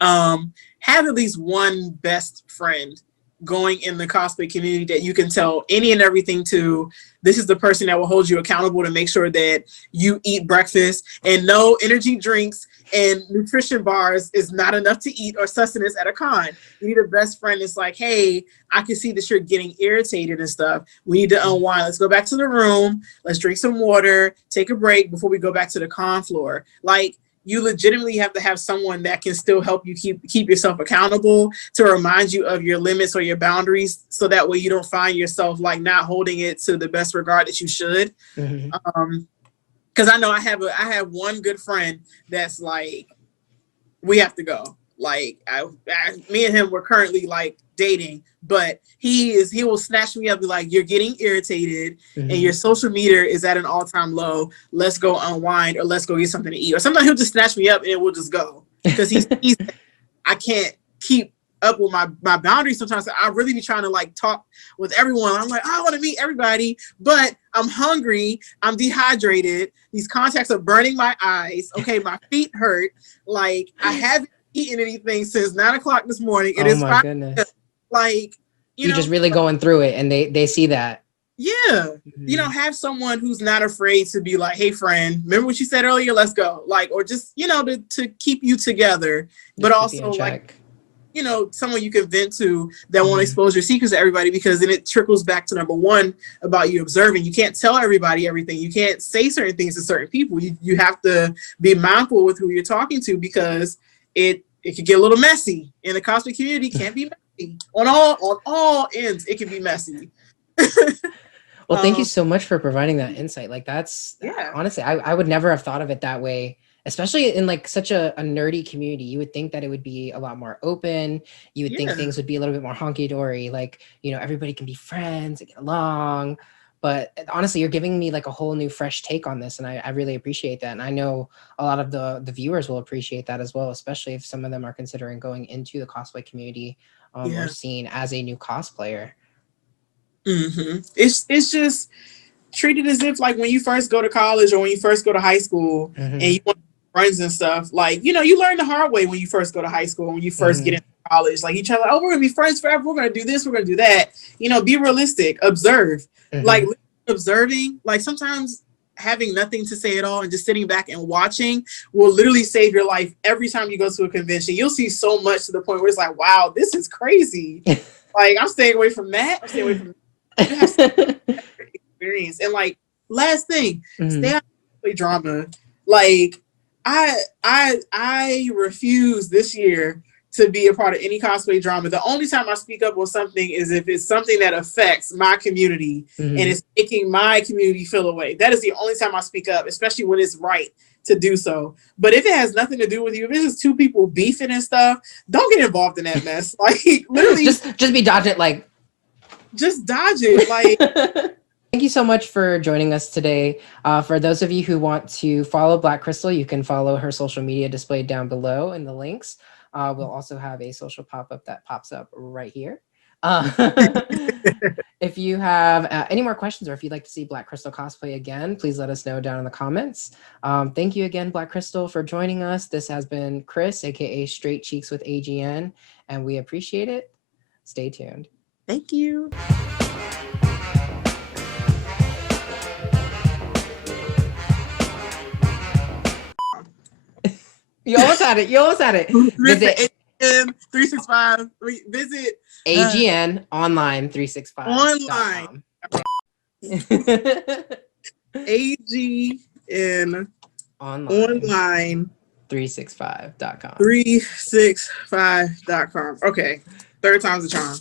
have at least one best friend going in the cosplay community that you can tell any and everything to. This is the person that will hold you accountable to make sure that you eat breakfast, and no energy drinks and nutrition bars is not enough to eat or sustenance at a con. You need a best friend that's like, hey, I can see that you're getting irritated and stuff. We need to unwind. Let's go back to the room. Let's drink some water, take a break before we go back to the con floor. Like, you legitimately have to have someone that can still help you keep yourself accountable, to remind you of your limits or your boundaries, so that way you don't find yourself like not holding it to the best regard that you should. Because I know I have one good friend that's like, we have to go. Like me and him were currently like dating, but he will snatch me up and be like, you're getting irritated and your social meter is at an all-time low. Let's go unwind or let's go get something to eat. Or sometimes he'll just snatch me up and we'll just go. Because he's I can't keep up with my boundaries sometimes. I really be trying to like talk with everyone. I'm like, I want to meet everybody, but I'm hungry. I'm dehydrated. These contacts are burning my eyes. Okay, my feet hurt. Like I haven't eaten anything since 9 o'clock this morning. It is my goodness. Like you're just really going through it, and they see that. Yeah, have someone who's not afraid to be like, hey friend, remember what you said earlier, let's go. Like, or just to keep you together, but also like someone you can vent to that won't expose your secrets to everybody, because then it trickles back to number one about you observing. You can't tell everybody everything. You can't say certain things to certain people. You have to be mindful with who you're talking to, because it could get a little messy, and the cosplay community can't be messy on all ends. It can be messy. Well, thank you so much for providing that insight. Like that's honestly, I would never have thought of it that way, especially in like such a nerdy community. You would think that it would be a lot more open. You would think things would be a little bit more honky-dory, like, everybody can be friends and get along. But honestly, you're giving me like a whole new fresh take on this, and I really appreciate that. And I know a lot of the viewers will appreciate that as well, especially if some of them are considering going into the cosplay community or seen as a new cosplayer. It's just treated as if like when you first go to college or when you first go to high school and you want friends and stuff, like, you learn the hard way when you first go to high school, when you first get into college. Like each other, oh, we're gonna be friends forever, we're gonna do this, we're gonna do that. Be realistic, observe. Like observing, like sometimes having nothing to say at all and just sitting back and watching will literally save your life. Every time you go to a convention, you'll see so much to the point where it's like, wow, this is crazy. Like I'm staying away from that. I'm staying away from experience. And like last thing, stay out of drama. Like I refuse this year to be a part of any cosplay drama. The only time I speak up on something is if it's something that affects my community and it's making my community feel away. That is the only time I speak up, especially when it's right to do so. But if it has nothing to do with you, if it's just two people beefing and stuff, don't get involved in that mess. Like literally just be dodge it. Like just dodge it. Like thank you so much for joining us today. For those of you who want to follow Black Crystal, you can follow her social media displayed down below in the links. We'll also have a social pop-up that pops up right here. If you have any more questions, or if you'd like to see Black Crystal cosplay again, please let us know down in the comments. Thank you again, Black Crystal, for joining us. This has been Chris, aka Straight Cheeks with AGN, and we appreciate it. Stay tuned. Thank you. You almost had it. Visit AGN 365. Visit AGN online 365. Online. AGN online 365.com. 365.com. Okay. Third time's the charm.